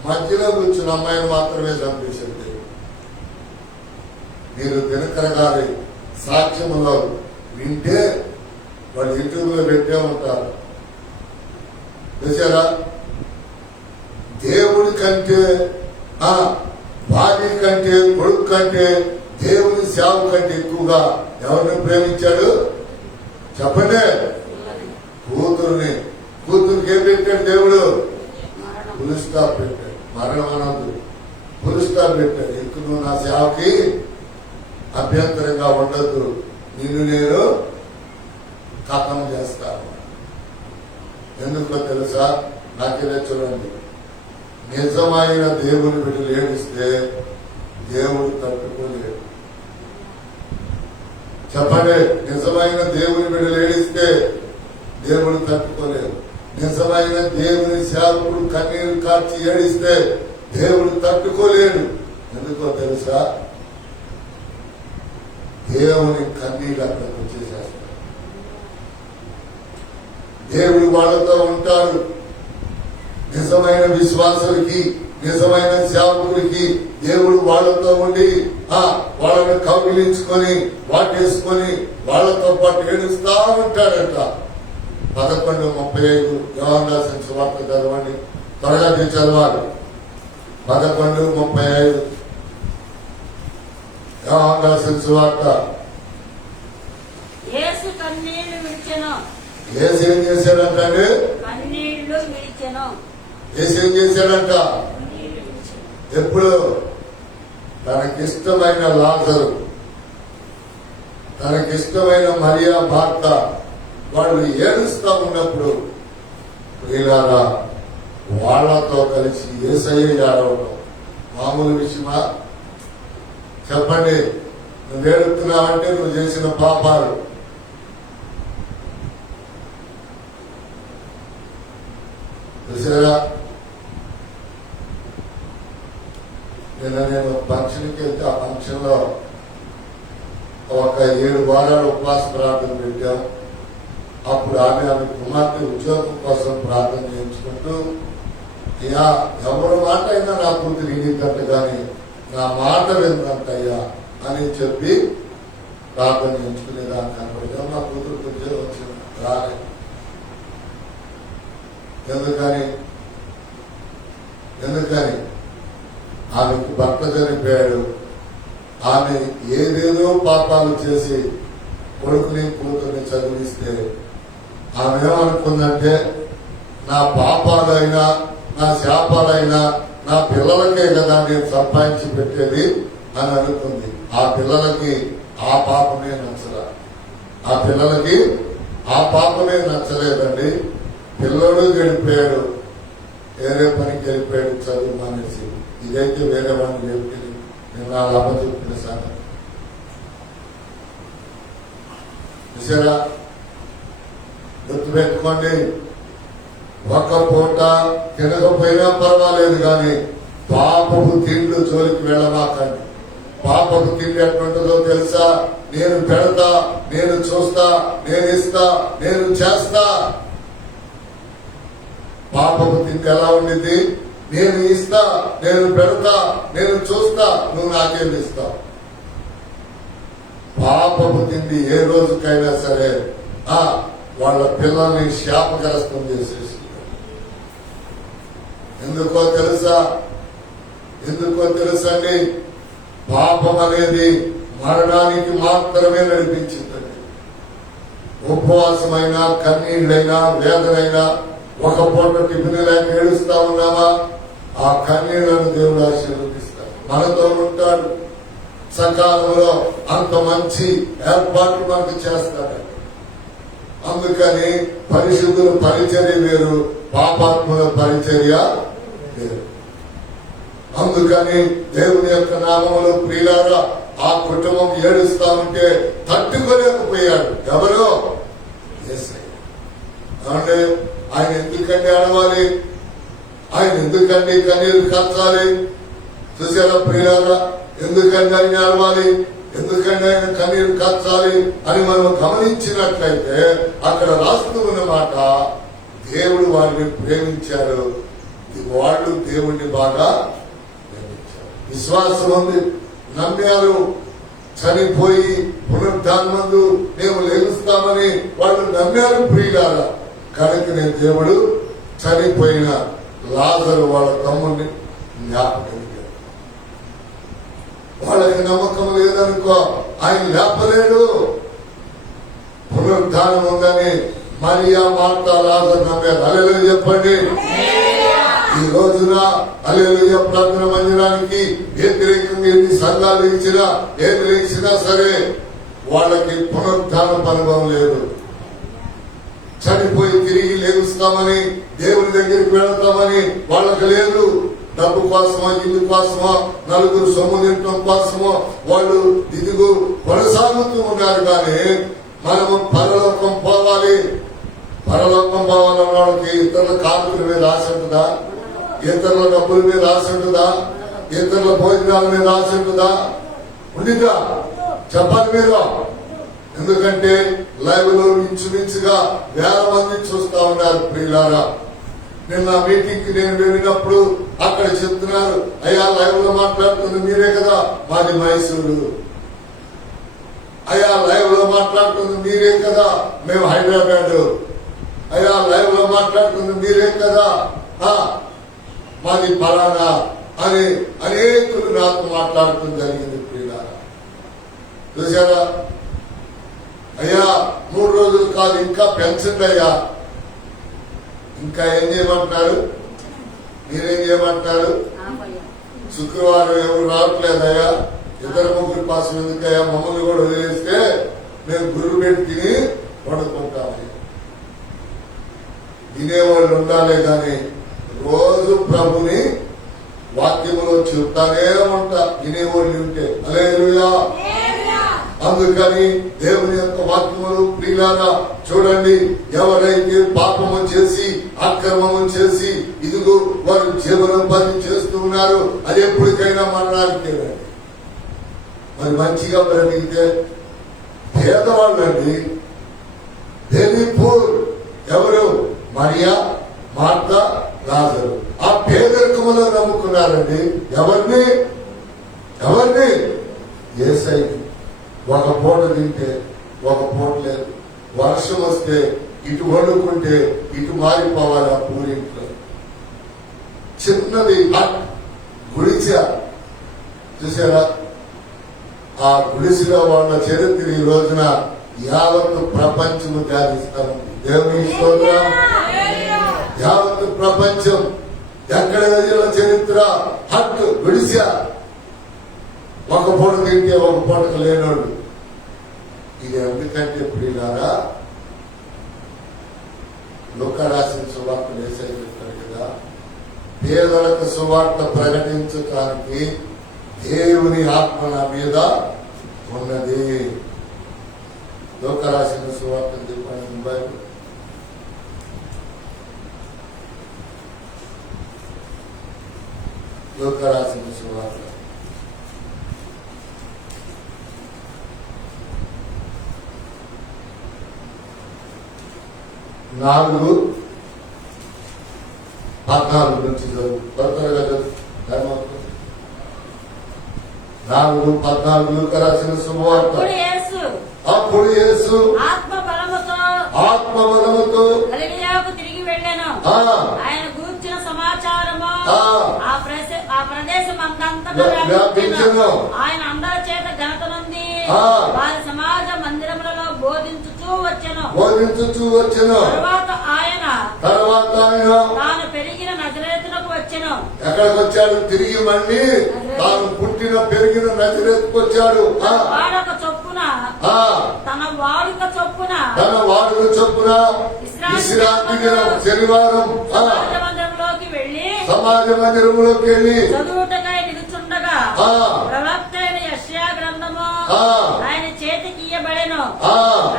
మధ్యలో కూర్చున్న అమ్మాయిని మాత్రమే చంపేసింది. మీరు దినకర్ గారి సాక్ష్యంలో వింటే వాళ్ళు యూట్యూబ్ లో పెట్టే ఉంటారు. చూసారా? దేవుడి కంటే, భార్య కంటే, కొడుకు కంటే, దేవుని సేవ కంటే ఎక్కువగా ఎవరిని ప్రేమించాడు చెప్పండి? కూతురికి ఏం పెట్టాడు దేవుడు? ఫుల్ స్టాప్ పెట్టాడు. మరణం అనందు ఫుల్ స్టాప్ పెట్టాడు. ఎక్కువ నువ్వు నా సేవకి అభ్యంతరంగా ఉండద్దు, నిన్ను నేను ఖతం చేస్తాను. ఎందుకో తెలుసా? నాకేదో చూడండి, నిజమైన దేవుని బిడ్డలు ఏడిస్తే దేవుడు తట్టుకోలేడు. చెప్పండి, నిజమైన దేవుని బిడ్డలు ఏడిస్తే దేవుడు తట్టుకోలేడు. నిజమైన దేవుని సేవకుడు కన్నీరు కార్చి ఏడిస్తే దేవుడు తట్టుకోలేడు. ఎందుకో తెలుసా? దేవుని కన్నీళ్ళు అక్కడికి వచ్చేసేస్తాడు. దేవుడు వాళ్ళతో ఉంటాడు. నిజమైన విశ్వాసులకి, నిజమైన సేవకులకి దేవుడు వాళ్ళతో ఉండి వాళ్ళని కౌగిలించుకొని వాటేసుకొని వాళ్ళతో పాటు ఏడుస్తా ఉంటాడట. 11:35 యోహాను రాసిన సువార్త చదవండి, త్వరగా చదవాలి. 11:35 యోహాను రాసిన సువార్త. యేసు కన్నీళ్లు విడిచెను. యేసు ఏం చేశాడంట అండి? కన్నీళ్లు విడిచెను. యేసు ఏం చేశాడంట? ఎప్పుడు తనకిష్టమైన లాజరు, తనకిష్టమైన మరియా భర్త వాళ్ళు ఏడుస్తా ఉన్నప్పుడు ప్రియులారా వాళ్ళతో కలిసి యేసయ్య ఏడవడం మామూలు విషయమా? చెప్పండి. నువ్వు ఏడుస్తున్నావంటే నువ్వు చేసిన పాపాలు. చూసారా, నేను ఫంక్షన్కి వెళ్తే ఆ ఫంక్షన్ లో ఒక 7 వారాలు ఉపవాస ప్రార్థన పెట్టాం. అప్పుడు ఆమె కుమార్తె ఉద్యోగం కోసం ప్రార్థన చేయించుకుంటూ, అయ్యా ఎవరి మాట అయినా నా కూతురు వినిద్దంట కానీ నా మాట విందంటయ్యా అని చెప్పి ప్రార్థన చేయించుకునేదాన్ని కనపడిగా మా కూతురు ఉద్యోగం వచ్చింది రాలే. ఎందుకని ఆమెకు భర్త చనిపోయాడు. ఆమె ఏదేదో పాపాలు చేసి కొడుకుని కూతుర్ని చదివిస్తే ఆమె ఏమనుకుందంటే నా పాపాలైనా నా శాపాలైనా నా పిల్లలకే కదా నేను సంపాదించి పెట్టేది అని అనుకుంది. ఆ పిల్లలకి ఆ పాపమే నచ్చలా. ఆ పిల్లలకి ఆ పాపమే నచ్చలేదండి. పిల్లడు గడిపాడు, వేరే పనికి వెళ్ళిపోయాడు చదువు మానేసి. ఇదైతే వేరే వాడిని చెప్పి నేను నా లాభం చెప్పిన సార్ చూసారా. గుర్తుపెట్టుకోండి, ఒక్క పూట తినకపోయినా పర్వాలేదు కానీ పాపపు తిండ్లు జోలికి వెళ్ళమాకండి. పాపపు తిండి ఎట్లుంటుందో తెలుసా? నేను పెడతా, నేను చూస్తా, నేను ఇస్తా, నేను చేస్తా. పాపపు తిండి ఎలా ఉండింది? నేను ఇస్తా, నేను పెడతా, నేను చూస్తా, నువ్వు నాకేమి ఇస్తావు. పాపపు తిండి ఏ రోజుకైనా సరే వాళ్ళ పిల్లల్ని శాపగ్రస్తం చేసేసి. ఎందుకో తెలుసండి? పాపం అనేది మరణానికి మాత్రమే నడిపించిందండి. ఉపవాసమైనా, కన్నీళ్ళైనా, వేదనైనా, ఒక పూట టిఫిన్ లేక ఏడుస్తా ఉన్నామా, ఆ కన్నీళ్లను దేవుడు ఆశీర్వదిస్తాడు, మనతో ఉంటాడు. సకాలంలో అంత మంచి ఏర్పాట్లు మనకు చేస్తాడు. అందుకని పరిశుద్ధుల పరిచర్య వేరు, పాపాత్ముల పరిచర్య వేరు. అందుకని దేవుని యొక్క నామములో ప్రియులారా ఆ కుటుంబం ఏడుస్తా ఉంటే తట్టుకోలేకపోయాడు. ఎవరో? యేసయ్య. అంటే ఆయన ఎందుకండి అడవాలి? ఆయన ఎందుకండి కన్నీరు కచ్చాలి? చూసారా ప్రియులారా, ఎందుకండి ఆయన అడవాలి, ఎందుకండి ఆయన కన్నీరు కచ్చాలి అని మనం గమనించినట్లయితే అక్కడ రాస్తూ ఉన్నమాట, దేవుడు వారిని ప్రేమించాడు, వాళ్ళు దేవుణ్ణి బాగా ప్రేమించారు. విశ్వాసం ఉంది, నమ్మారు, చనిపోయి పునరుద్ధానమందు మేము లేగుస్తామని వాళ్ళు నమ్మారు ప్రియులారా. కనుకనే దేవుడు చనిపోయిన లాజరు వాళ్ళ తమ్ముడిని జ్ఞాపకం. వాళ్ళకి నమ్మకం లేదనుకో, ఆయన లేపలేడు. పునరుద్ధానం ఉందని మరియా, మార్తా, లాజరు నమ్మారు. హల్లెలూయా చెప్పండి. ఈ రోజున హల్లెలూయా ప్రార్థన మందిరానికి వ్యతిరేకంగా ఎన్ని సంఘాలు ఇచ్చినా, ఏది ఇచ్చినా సరే వాళ్ళకి పునరుద్ధానం అనుభవం లేదు. చనిపోయి తిరిగి లేగుస్తామని, దేవుని దగ్గరికి వెళతామని వాళ్ళకి లేదు. డబ్బు కోసమో, ఇల్లు కోసమో, నలుగురు సొమ్ము తినటం కోసమో వాళ్ళు ఇదిగో కొనసాగుతూ ఉన్నారు. కానీ మనము పరలోకం పోవాలి, పరలోకం పోవాలన్న వాళ్ళకి ఇతరుల కానుకల మీద ఆశ ఉంటుందా? ఇతరుల డబ్బుల మీద ఆశ ఉంటుందా? ఇతరుల భోజనాల మీద ఆశ ఉంటుందా? ఉండిద్దా? చెప్పాలి మీరు. ఎందుకంటే లైవ్ లో ఇంచుమించుగా 1000 మంది చూస్తా ఉన్నారు ప్రియులారా. నిన్న మీటింగ్ కి నేను వెళ్ళినప్పుడు అక్కడ చెప్తున్నారు, అయ్యా లైవ్ లో మాట్లాడుతుంది మీరే కదా, మాది మైసూరు. అయ్యా లైవ్ లో మాట్లాడుతుంది మీరే కదా, మేము హైదరాబాద్. అయ్యా లైవ్ లో మాట్లాడుతుంది మీరే కదా, మాది ఫలానా అని అనేకులు నాతో మాట్లాడటం జరిగింది. ప్రియులారా చూసారా, అయ్యా 3 రోజులు కాదు ఇంకా పెంచండి అయ్యా. ఇంకా ఏం చేయమంటున్నారు, మీరేం చేయమంటున్నారు? శుక్రవారం ఎవరు రావట్లేదయ్యా, 2-3 కోసం ఎందుకయ్యా, మమ్మల్ని కూడా వదిలేస్తే మేము గురువు పెట్టి తిని పడుకుంటాము. వినేవాళ్ళు ఉండాలి కానీ రోజు ప్రభుని వాక్యములో చెప్తానే ఉంటా, వినేవాళ్ళు ఉంటే. హల్లెలూయా. అందుకని దేవుని యొక్క వాక్యములు ప్రియులారా చూడండి, ఎవరైతే పాపము చేసి అక్రమము చేసి ఇదిగో వారు జీవనోపాధి చేస్తూ ఉన్నారు, అది ఎప్పటికైనా మరణానికే. మరి మంచిగా బ్రతికితే పేదవాళ్ళండి, వెరీ పూర్. ఎవరు? మరియా, మార్తా, లాజరు. ఆ పేదరికములో నమ్ముకున్నారండి. ఎవరిని? యేసయ్యని. ఒక పూట తింటే ఒక పూట లేదు, వర్షం వస్తే ఇటు వండుకుంటే ఇటు మారిపోవాలి. ఆ పూరింట్లో చిన్నది గుడిసె చూసారా, ఆ గుడిసెలో వాళ్ళ చరిత్ర ఈ రోజున యావత్ ప్రపంచము ధ్యానిస్తాను. దేవుని స్తోత్రం. యావత్ ప్రపంచం ఎక్కడ చరిత్ర హట్టు గుడిసె, ఒక పూట తింటే ఒక పూటకు లేనోడు. ఇది ఎందుకంటే ప్రియులారా, లూకా రాసిన సువార్త యేసయ్య చెప్తారు కదా, పేదలకు సువార్త ప్రకటించడానికి దేవుని ఆత్మ నా మీద ఉన్నది. లూకా రాసిన సువార్త చెప్పండి. బైబిల్ లూకా రాసిన సువార్త 4:14 నుంచి త్వరగా 4:14 లూకా రాసిన సువార్త. అప్పుడు యేసు ఆత్మ బలముతో గలిలయకు తిరిగి వెళ్ళెను. ఆయన గూర్చిన సమాచారము ఆ ప్రదేశమంతటా వ్యాపించెను. ఆయన అందరి చేత ఘనత నొంది వారి సమాజ మందిరములలో బోధించుచూ వచ్చెను. తరువాత ఆయన తాను పెరిగిన నజరేతునకు వచ్చెను. ఎక్కడికి వచ్చాడు? తిరిగి మళ్ళీ తాను పుట్టిన పెరిగిన నజరేతుకు వచ్చాడు. వాడక చొప్పున తన వాడుక చొప్పున విశ్రాంతి శనివారం సమాజ మందిరంలోకి వెళ్ళి చదువుటకై నిలుచుండగా ప్రవక్త అయిన యెషయా గ్రంథము ఆయన చేతికి ఇయ్యబడెను.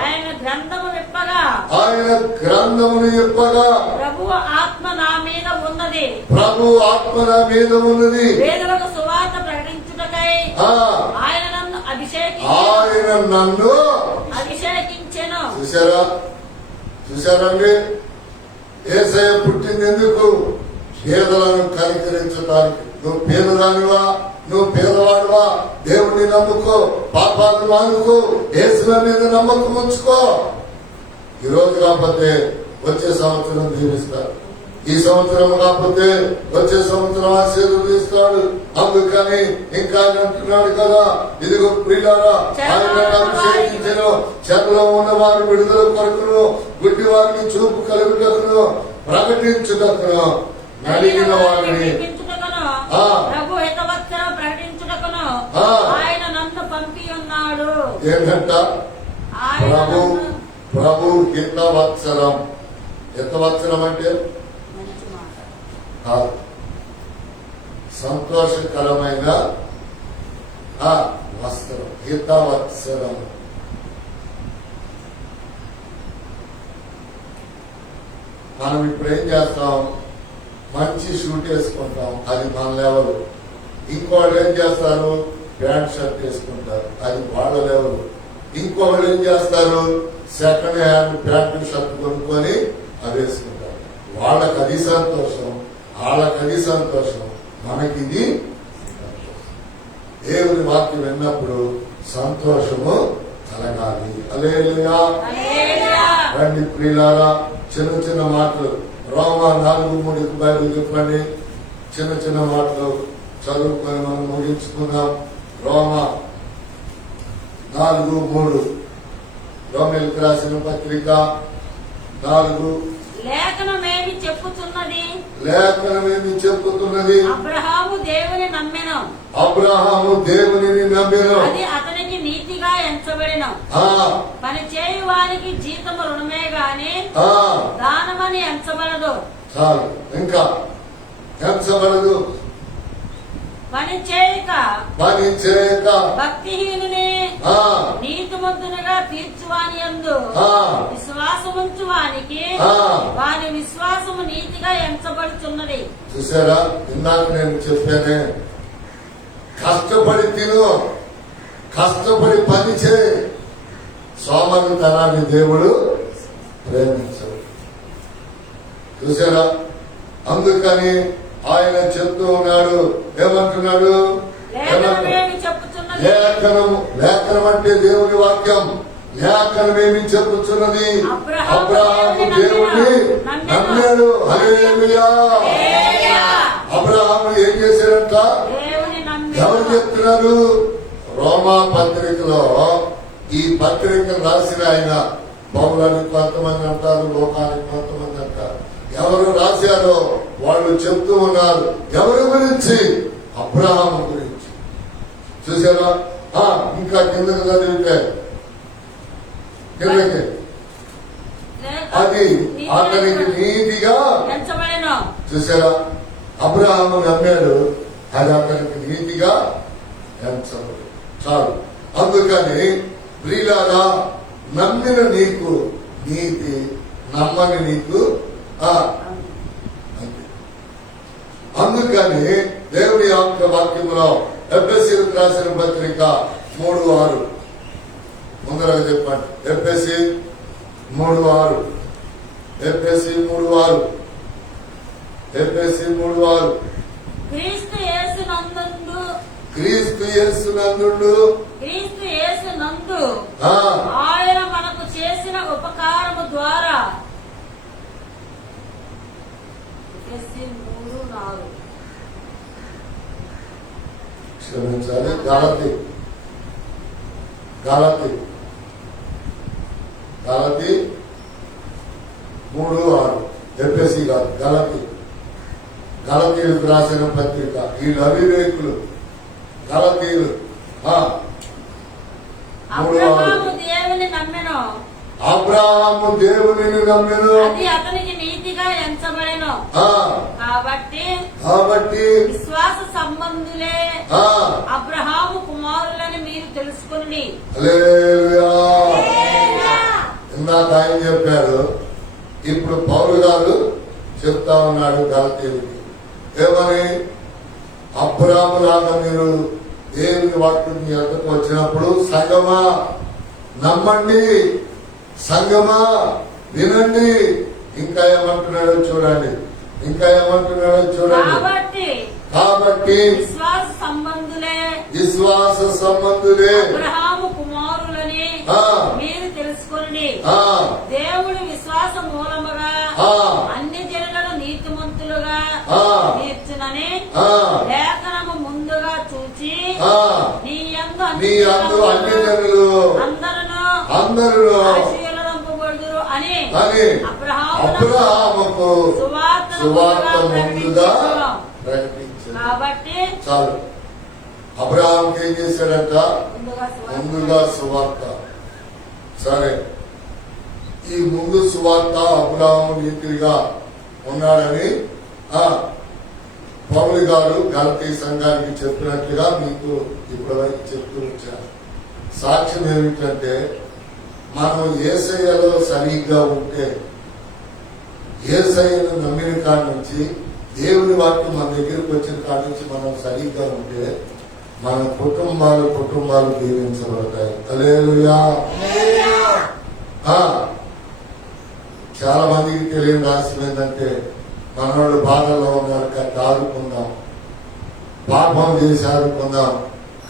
ఆయన గ్రంథమును విప్పగా ప్రభువు ఆత్మ నా మీద ఉన్నది. పేదలకు సువార్త ప్రకటించుటకై ఆయన నన్ను అభిషేకించెను. చూశారండి, యేసయ్య పుట్టింది ఎందుకు? పేదలను కనికరించడానికి. నువ్వు పేదదానివా, నువ్వు పేదవాడువా, దేవుణ్ణి నమ్ముకో, పాపాలను మానుకో, యేసు మీద నమ్మకం ఉంచుకో. ఈ రోజు కాకపోతే వచ్చే సంవత్సరం దీవిస్తాడు, ఈ సంవత్సరం కాకపోతే వచ్చే సంవత్సరం ఆశీర్వదిస్తాడు. అందుకని ఇంకా అంటున్నాడు కదా, ఇదిగో ప్రియులారా, ఆయన అభిషేకించెను చెరలో ఉన్న వారి విడుదల కొరకును, గుడ్డి వారిని చూపు కలుగుటకును, ప్రకటించుటకును, నలిగిన వారిని ప్రభు హితవత్సరం ప్రకటించుటకును ఆయన నన్ను పంపి ఉన్నాడు. ఏంటంట? ప్రభు హితవత్సరం. హితవత్సరం అంటే సంతోషకరమైన వస్త్రం, హితవత్సరం. మనం ఇప్పుడు ఏం చేస్తాం? మంచి షూట్ వేసుకుంటాం, అది మన లెవెల్. ఇంకోళ్ళు ఏం చేస్తారు? ప్యాంట్ షర్ట్ వేసుకుంటారు, అది వాళ్ళ లెవెల్. ఇంకొకళ్ళు ఏం చేస్తారు? సెకండ్ హ్యాండ్ ప్యాంట్ షర్ట్ కొనుక్కొని అవి వేసుకుంటారు, వాళ్ళకి అది సంతోషం, వాళ్ళకది సంతోషం, మనకిది దేవుని వాక్యం విన్నప్పుడు సంతోషము కలగాలి. హల్లెలూయా. రండి ప్రియులారా, చిన్న చిన్న మాటలు రోమా 4:3 బైబిల్ చెప్పండి. చిన్న చిన్న మాటలు చదువుకొని మనం ముగించుకుందాం. రోమా 4:3 రోమీయులకు రాసిన పత్రిక 4. లేఖనమేమి చెప్పుతున్నది? అబ్రహాము దేవుని నమ్మెను, దేవునిని నమ్మెను, అది అతనికి నీతిగా ఎంచబడెను. పని చేయు వారికి జీతము రుణమే గాని దానమని ఎంచబడదు. చాలు, ఇంకా ఎంచబడదు. పని చేయక భక్తిహీనుని నీతిమంతునిగా తీర్చువాని యందు విశ్వాసముంచు వానికి వాని విశ్వాసము నీతిగా ఎంచబడుచున్నది. చూసారా, ఇందాక నేను చెప్పానే, కష్టపడి తిను, కష్టపడి పని చేయి. సోమరితనాన్ని దేవుడు ప్రేమించడు. చూసారా, అందుకని ఆయన చెప్తూ ఉన్నాడు. ఏమంటున్నాడు? లేఖనం అంటే దేవుని వాక్యం. లేఖనమేమి చెప్పుచున్నది? అబ్రహాము దేవుణ్ణి నమ్మాడు. హల్లెలూయా. అబ్రహాము ఏం చేశాడంట? ఎవరు చెప్తున్నారు? రోమా పత్రికలో ఈ పత్రిక రాసిన ఆయన పౌలానికి కొంతమంది అంటారు, లోకానికి కొంతమంది అంటారు. ఎవరు రాశారో వాళ్ళు చెప్తూ ఉన్నారు. ఎవరి గురించి? అబ్రహాము గురించి. చూసారా? ఇంకా కిందకి చదివితే కిందకి అది అతనికి నీతిగా చూసారా? అబ్రహాము నమ్మాడు, అది అతనికి నీతిగా ఎంచబడు. చాలు. అందుకని ప్రియులారా, నమ్మిన నీకు నీతి, నమ్మని నీకు అందుకని దేవుని యొక్క వాక్యంలో ఎఫెసీయులకు రాసిన పత్రిక 3:6 ముందరగా చెప్పండి. ఎఫెసీ 3:6 క్రీస్తు యేసునందు ఆయన మనకు చేసిన ఉపకారము ద్వారా క్షమించాలి. గలతీ 3:6 ఎఫెసీ కాదు, గలతీయులకు రాసిన పత్రిక. వీళ్ళు అవివేకులు, గలతీయులు. అబ్రహాము దేవుని నమ్మెను, అది అతనికి నీతిగా ఎంచబడెను. కాబట్టి విశ్వాస సంబంధులే అబ్రహాము కుమారులని మీరు తెలుసుకుని. ఇందాక ఆయన చెప్పాడు, ఇప్పుడు పౌలు గారు చెప్తా ఉన్నాడు గలతీయులకి. ఏమని? అబ్రహాము లాగా మీరు దేవుని వాక్యం మీ వద్దకు వచ్చినప్పుడు సంగమా నమ్మండి, సంగమా వినండి. ఇంకా ఏమంటున్నాడో చూడండి. కాబట్టి విశ్వాస సంబంధులే అబ్రహాము కుమారులని మీరు తెలుసుకొని దేవుడి విశ్వాస మూలముగా అన్ని జనులను నీతిమంతులుగా తీర్చునని లేఖనము ముందుగా చూచి నీ యందు అన్ని జనులు అందరూ ఆశీర్వదింపబడుదురు అని అబ్రహాముకు సువార్త ముందుగా ప్రకటించాడు. కాబట్టి చాలు. అబ్రహాంకి ఏం చేశాడంట? ముందుగా సువార్త. సరే, ఈ ముందు సువార్త అబ్రహాము నీతిగా ఉన్నాడని పౌలు గారు గలతీ సంఘానికి చెప్పినట్లుగా మీకు ఇప్పటివరకు చెప్తూ వచ్చారు. సాక్ష్యం ఏమిటంటే, మనం యేసయ్యలో సరిగ్గా ఉంటే, యేసయ్యను నమ్మిన కాడి నుంచి, దేవుని వాక్యం మన దగ్గరికి వచ్చిన కాడి నుంచి మనం సరిగ్గా ఉంటే మన కుటుంబాలు దీవించబడతాయి. హల్లెలూయా. చాలా మందికి తెలియని రహస్యం ఏంటంటే మనోళ్ళు బాధల్లో ఉన్నారు, కట్టి ఆదుకుందాం, పాపం చేసి ఆదుకుందాం,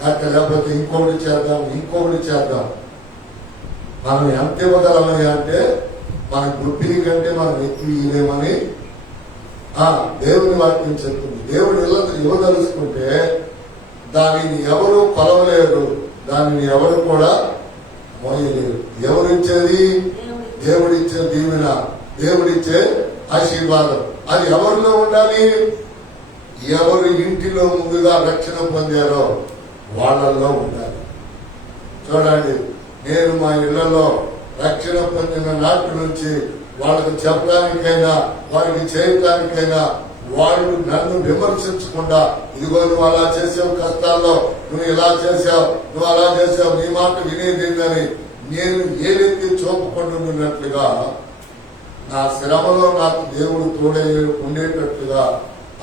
కట్టి లేకపోతే ఇంకొకటి చేద్దాం. మనం ఎంత ఇవ్వగలమని అంటే మన గుడ్డి కంటే మనం ఎక్కువ ఇవ్వలేమని దేవుని వాక్యం చెప్తుంది. దేవుడు ఇవ్వదలుచుకుంటే దానిని ఎవరు కొలవలేరు, దానిని ఎవరు కూడా మోయలేరు. ఎవరిచ్చేది? దేవుడిచ్చే దీవెన, దేవుడిచ్చే ఆశీర్వాదం. అది ఎవరిలో ఉండాలి? ఎవరు ఇంటిలో ముందుగా రక్షణ పొందారో వాళ్ళల్లో ఉండాలి. చూడండి, నేను మా ఇళ్లలో రక్షణ పొందిన నాటి నుంచి వాళ్ళకి చెప్పడానికైనా వారికి చేయటానికైనా వాళ్ళు నన్ను విమర్శించకుండా, ఇదిగో నువ్వు అలా చేసావు కష్టాల్లో, నువ్వు ఇలా చేసావు, నువ్వు అలా చేసావు, నీ మాట వినేదిందని నేను ఏదైతే చూపకుండా నా శ్రమలో నాకు దేవుడు తోడే ఉండేటట్లుగా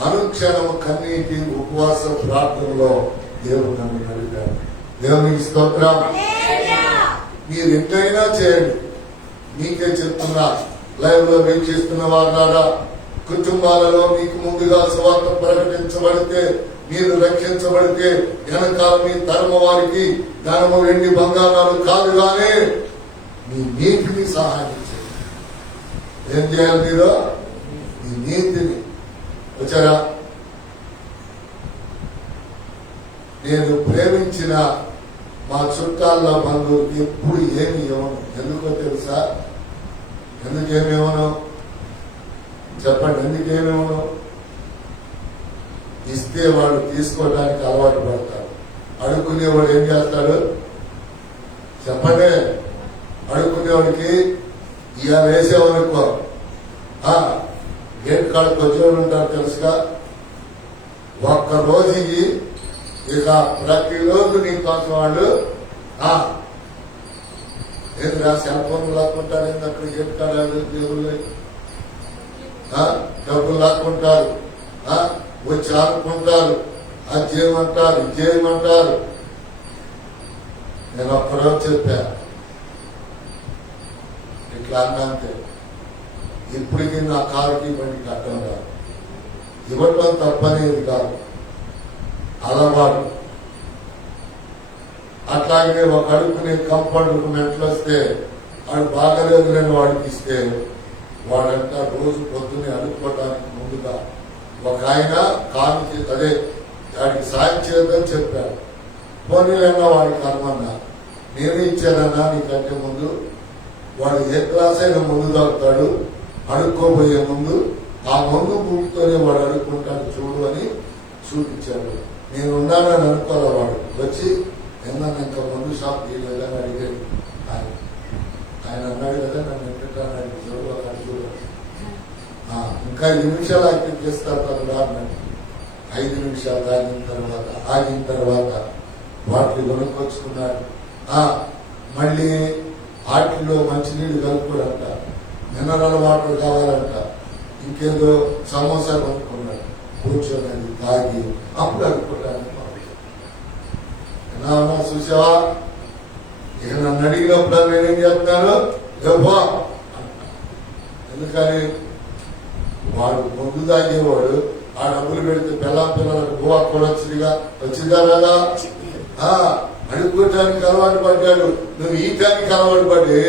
అనుక్షణం కన్నీటి ఉపవాస ప్రార్థనలో దేవుడు నన్ను నడిపాడు. దేవునికి స్తోత్రం. మీరు ఎంతైనా చేయండి. మీకే చెప్తున్నా, లైవ్ లో వీక్షిస్తున్న వారు కుటుంబాలలో మీకు ముందుగా సువార్త ప్రకటించబడితే, మీరు రక్షించబడితే వెనకాల మీ తరమ వారికి ధనము వెండి బంగారాలు కాదు కానీ మీ నీతిని సహాయం చేయండి. ఏం చేయాలి? మీరు మీ నీతిని. వచ్చారా? నేను ప్రేమించిన మా చుట్టాల్లో బంధువులకి ఎప్పుడు ఏమి ఇవ్వను. ఎందుకో తెలుసా? ఎందుకేమివ్వను చెప్పండి? ఎందుకేమివ్వను? ఇస్తే వాడు తీసుకోవడానికి అలవాటు పడతాడు. అడుక్కునేవాడు ఏం చేస్తాడు చెప్పండి? అడుక్కునేవాడికి ఇవాళ వేసేవాడుకో గేట్ కాడకు వచ్చేవాడు ఉంటారు తెలుసుగా. ఒక్కరోజు ఇక ప్రతిరోజు నీకోసం వాళ్ళు ఏదిరా సెల్ ఫోన్లు లాక్కుంటారు, ఏంది అక్కడ గేట్ కాడాలు దేవుళ్ళు డబ్బులు లాక్కుంటారు, వచ్చి ఆడుకుంటారు, అది చేయమంటారు, ఇది చేయమంటారు. నేను ఒక్కరోజు చెప్పా ఇట్లా అన్నంతే. ఇప్పటికీ నా కారుకి బండి కట్టం కాదు, ఇవ్వటం తప్పనేది కాదు, అలవాటు. అట్లాగే ఒక అడుగునే కంపౌండ్ మెట్లు వస్తే వాడు బాగలేదు లేని వాడికి ఇస్తే వాడంతా రోజు పొద్దున్నే అడుక్కోవడానికి ముందుగా ఒక ఆయన కారు అదే వాడికి సాయం చేయదని చెప్పాడు. పోనీలన్నా వాడికి అనుమన్నా, నేనే ఇచ్చానన్నా నీకంటే ముందు. వాడు ఏ క్లాస్ అయినా ముందు తాగుతాడు, అడుక్కోబోయే ముందు ఆ ముందు బుక్తోనే వాడు అడుక్కుంటాడు చూడు అని చూపించాడు. నేను ఉన్నానని అనుకోలే. వాడు వచ్చి ఏమన్నా ఇంకా ముందు షాప్ తీయలేదని అడిగాడు. ఆయన అన్నాడు కదా నన్ను ఎట్టాను అడిగి చూడు అక్కడ చూడు, ఇంకా 5 నిమిషాలు యాక్టివ్ చేస్తారు కదా అన్నాడు. 5 నిమిషాలు ఆగిన తర్వాత వాటిని కొనుక్కొచ్చుకున్నాడు. మళ్ళీ వాటిలో మంచినీళ్ళు కలుపుకోడంట, మినరల్ వాటర్ కావాలంట, ఇంకేదో సమోసా కొనుక్కున్నాడు. కూర్చొని తాగి అప్పుడు అనుకోవడానికి చూసావా? ఇక నన్ను అడిగినప్పుడు నేనేం చెప్తాను లేవో. ఎందుకని వాడు ముందు తాగేవాడు ఆ డబ్బులు పెడితే పిల్లలకు గోవా కూడా వచ్చిందా రాదా? అడుక్కోవటానికి అలవాటు పడ్డాడు. నువ్వు ఈటానికి అలవాటు పడి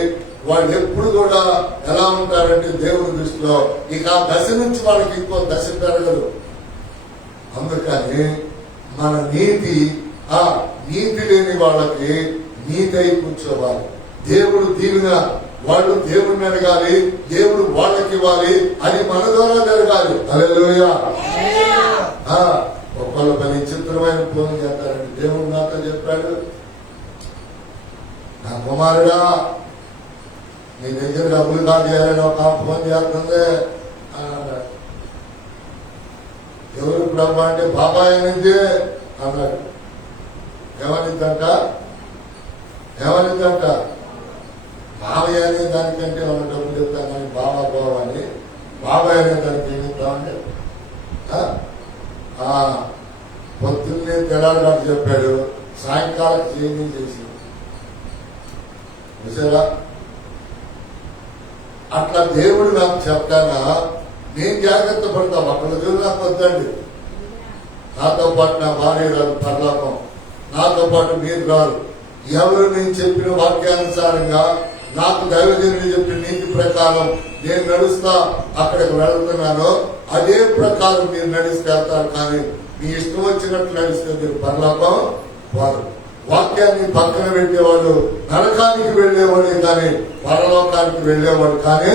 వాళ్ళు ఎప్పుడు కూడా ఎలా ఉంటారంటే దేవుడి దృష్టిలో ఇక ఆ దశ నుంచి వాళ్ళకి ఇంకో దశ పెరగదు. అందుకని మన నీతి నీతి లేని వాళ్ళకి నీతి అయి కూర్చోవాలి. దేవుడు దీవెన వాళ్ళు దేవుడిని అడగాలి, దేవుడు వాళ్ళకి ఇవ్వాలి, అది మన ద్వారా జరగాలి. హల్లెలూయా. ఒకళ్ళు పని చిత్రమైన ఫోన్ చేస్తారండి. దేవుడు నాతో చెప్పాడు, నా కుమారుడా నీ దగ్గర డబ్బులు కాదు ఒక ఫోన్ చేస్తుంది అన్నాడు. ఎవరు బ్రహ్మ అంటే బాబాయ్ అనేది అన్నాడు. ఏమనిద్దంట మావయ్య అనే దానికంటే మనం డబ్బులు చెప్తాం కానీ బాబా అని బాబాయ్ అనే దానికి ఏం చెప్తామంటే పొద్దున్నే తెల్లారి చెప్పాడు, సాయంకాలం చేంజ్ చేసి చూసారా? అట్లా దేవుడు నాకు చెప్తానా నేను జాగ్రత్త పడతా. ఒకళ్ళ నాకు వద్దండి. నాతో పాటు నా భార్య రాదు పరలోకం, నాతో పాటు మీరు రారు. ఎవరు నేను చెప్పిన వాక్యానుసారంగా నాకు దైవజనులు చెప్పిన నీతి ప్రకారం నేను నడుస్తా అక్కడికి వెళ్తున్నాను, అదే ప్రకారం మీరు నడిస్తే వెళ్తారు. కానీ మీ ఇష్టం వచ్చినట్టు నడిస్తే మీరు పరలోకం వారు. వాక్యాన్ని పక్కన పెట్టేవాడు నరకానికి వెళ్లేవాడే కానీ పరలోకానికి వెళ్లేవాడు కానీ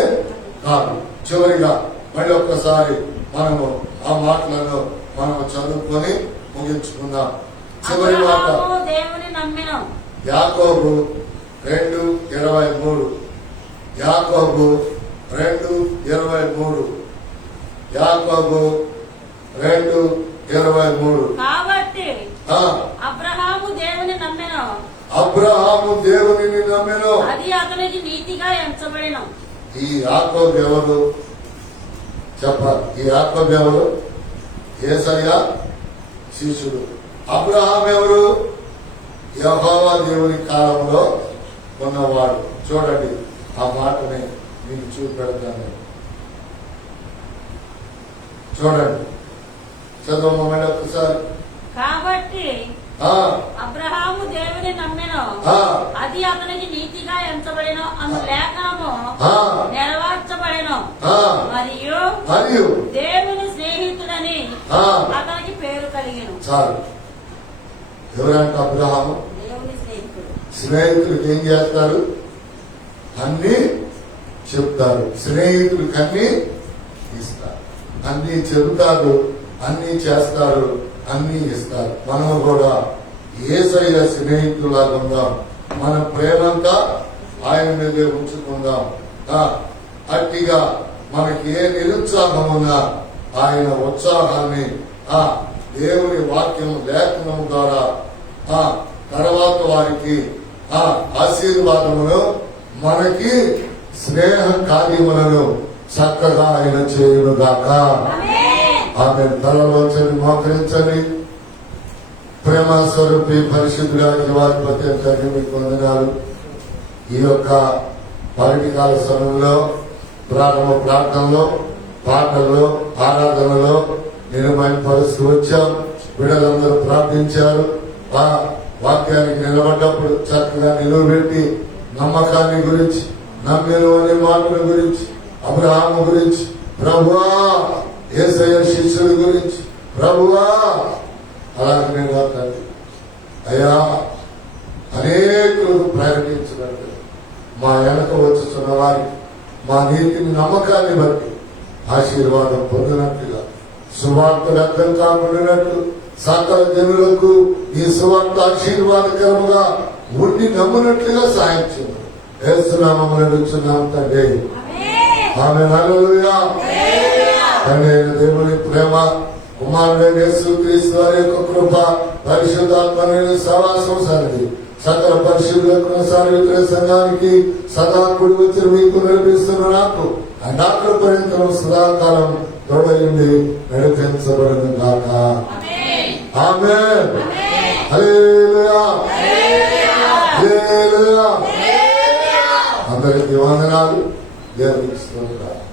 కాదు. చివరిగా మళ్ళీ ఒక్కసారి మనము ఆ మాటలను మనం చదువుకొని ముగించుకుందాం. చివరి మాట దేవుని నమ్మిన యాకోబు 2:23. యాకోబు 2:23. యాకోబు 2:23. కాబట్టి అబ్రహాము దేవుని నమ్మెను, అబ్రహాము దేవునిని నమ్మెను, అది అతనికి నీతిగా ఎంచబడిన. ఈ యాకోబు ఎవరు చెప్పాలి? ఈ యాకోబు ఎవరు? యేసయ్య శిష్యుడు. అబ్రహాం ఎవరు? యెహోవా దేవుని కాలంలో ఉన్నవాడు. చూడండి ఆ మాటని మీకు చూపెడతాను. చూడండి, చదవమని ఒకసారి. కాబట్టి అబ్రహాము దేవుని నమ్మెను, అది అతనికి నీతిగా ఎంచబడిన అను లేఖనము నెరవేర్చబడెను, మరియు దేవుని స్నేహితుడని అతనికి పేరు కలిగెను. చాలు. ఎవరంటే అబ్రహాము దేవుని స్నేహితుడు. స్నేహితుడికి ఏం చేస్తారు? అన్ని చెప్తారు. స్నేహితుడికి అన్ని ఇస్తారు, అన్ని చెబుతారు, అన్ని చేస్తారు, అన్ని ఇస్తారు. మనం కూడా యేసయ్య స్నేహితులాగా ఉందాం. మన ప్రేమంతా ఆయన మీదే ఉంచుకుందాం. అట్టిగా మనకి ఏ నిరుత్సాహం ఉన్నా ఆయన ఉత్సాహాన్ని దేవుని వాక్యం లేఖనం ద్వారా తర్వాత వారికి ఆశీర్వాదమును మనకి స్నేహ కార్యములను చక్కగా ఆయన చేయునుగాక. ఆమె తలలోంచని మోకరించండి. ప్రేమ స్వరూపి పరిశుద్ధుడా జీవాధిపతి తండ్రి మీకు వందనాలు. ఈ యొక్క పర్యటకాల సమయంలో ప్రారంభ ప్రార్థనలో, పాటల్లో, ఆరాధనలో నిర్మయపరుస్తూ వచ్చాం. బిడ్డలందరూ ప్రార్థించారు. వాక్యానికి నిలబడ్డప్పుడు చక్కగా నిలువబెట్టి నమ్మకాన్ని గురించి, నమ్మిన అనే మాటల గురించి, అబ్రహాము గురించి, ప్రభువా యేసయ్య శిష్యుల గురించి, ప్రభువా అలాగనే తండ్రి అయ్యా అనేకులకు ప్రకటించినట్టు మా వెనక వచ్చుతున్న వారికి మా నీతిని నమ్మకాన్ని బట్టి ఆశీర్వాదం పొందినట్టుగా, సువార్త వ్యర్థం కాకుండానట్లు సకల జనులకు ఈ సువార్త ఆశీర్వాదకరముగా ఉండి నమ్మునట్లుగా సాయం చేయండి. యేసునామమున అడుగుచున్నాం తండ్రి, ఆమేన్. హల్లెలూయా. తండ్రి దేవుని ప్రేమ, కుమారుడైన యేసుక్రీస్తు వారి యొక్క కృప, పరిశుద్ధాత్మని సహవాసం సరిది సకల పరిశుద్ధులకు సార్వత్రిక సంఘానికి సదా కూడి వచ్చి మీకు నడిపిస్తున్న నాకు డాక్టర్ పర్యంతం సదాకాలం తోడైంది నడిపించబడిన గాక. ఆమేన్. హల్లెలూయా. హల్లెలూయా. అందరికీ వందనాలు. దేవునికి స్తోత్రాలు.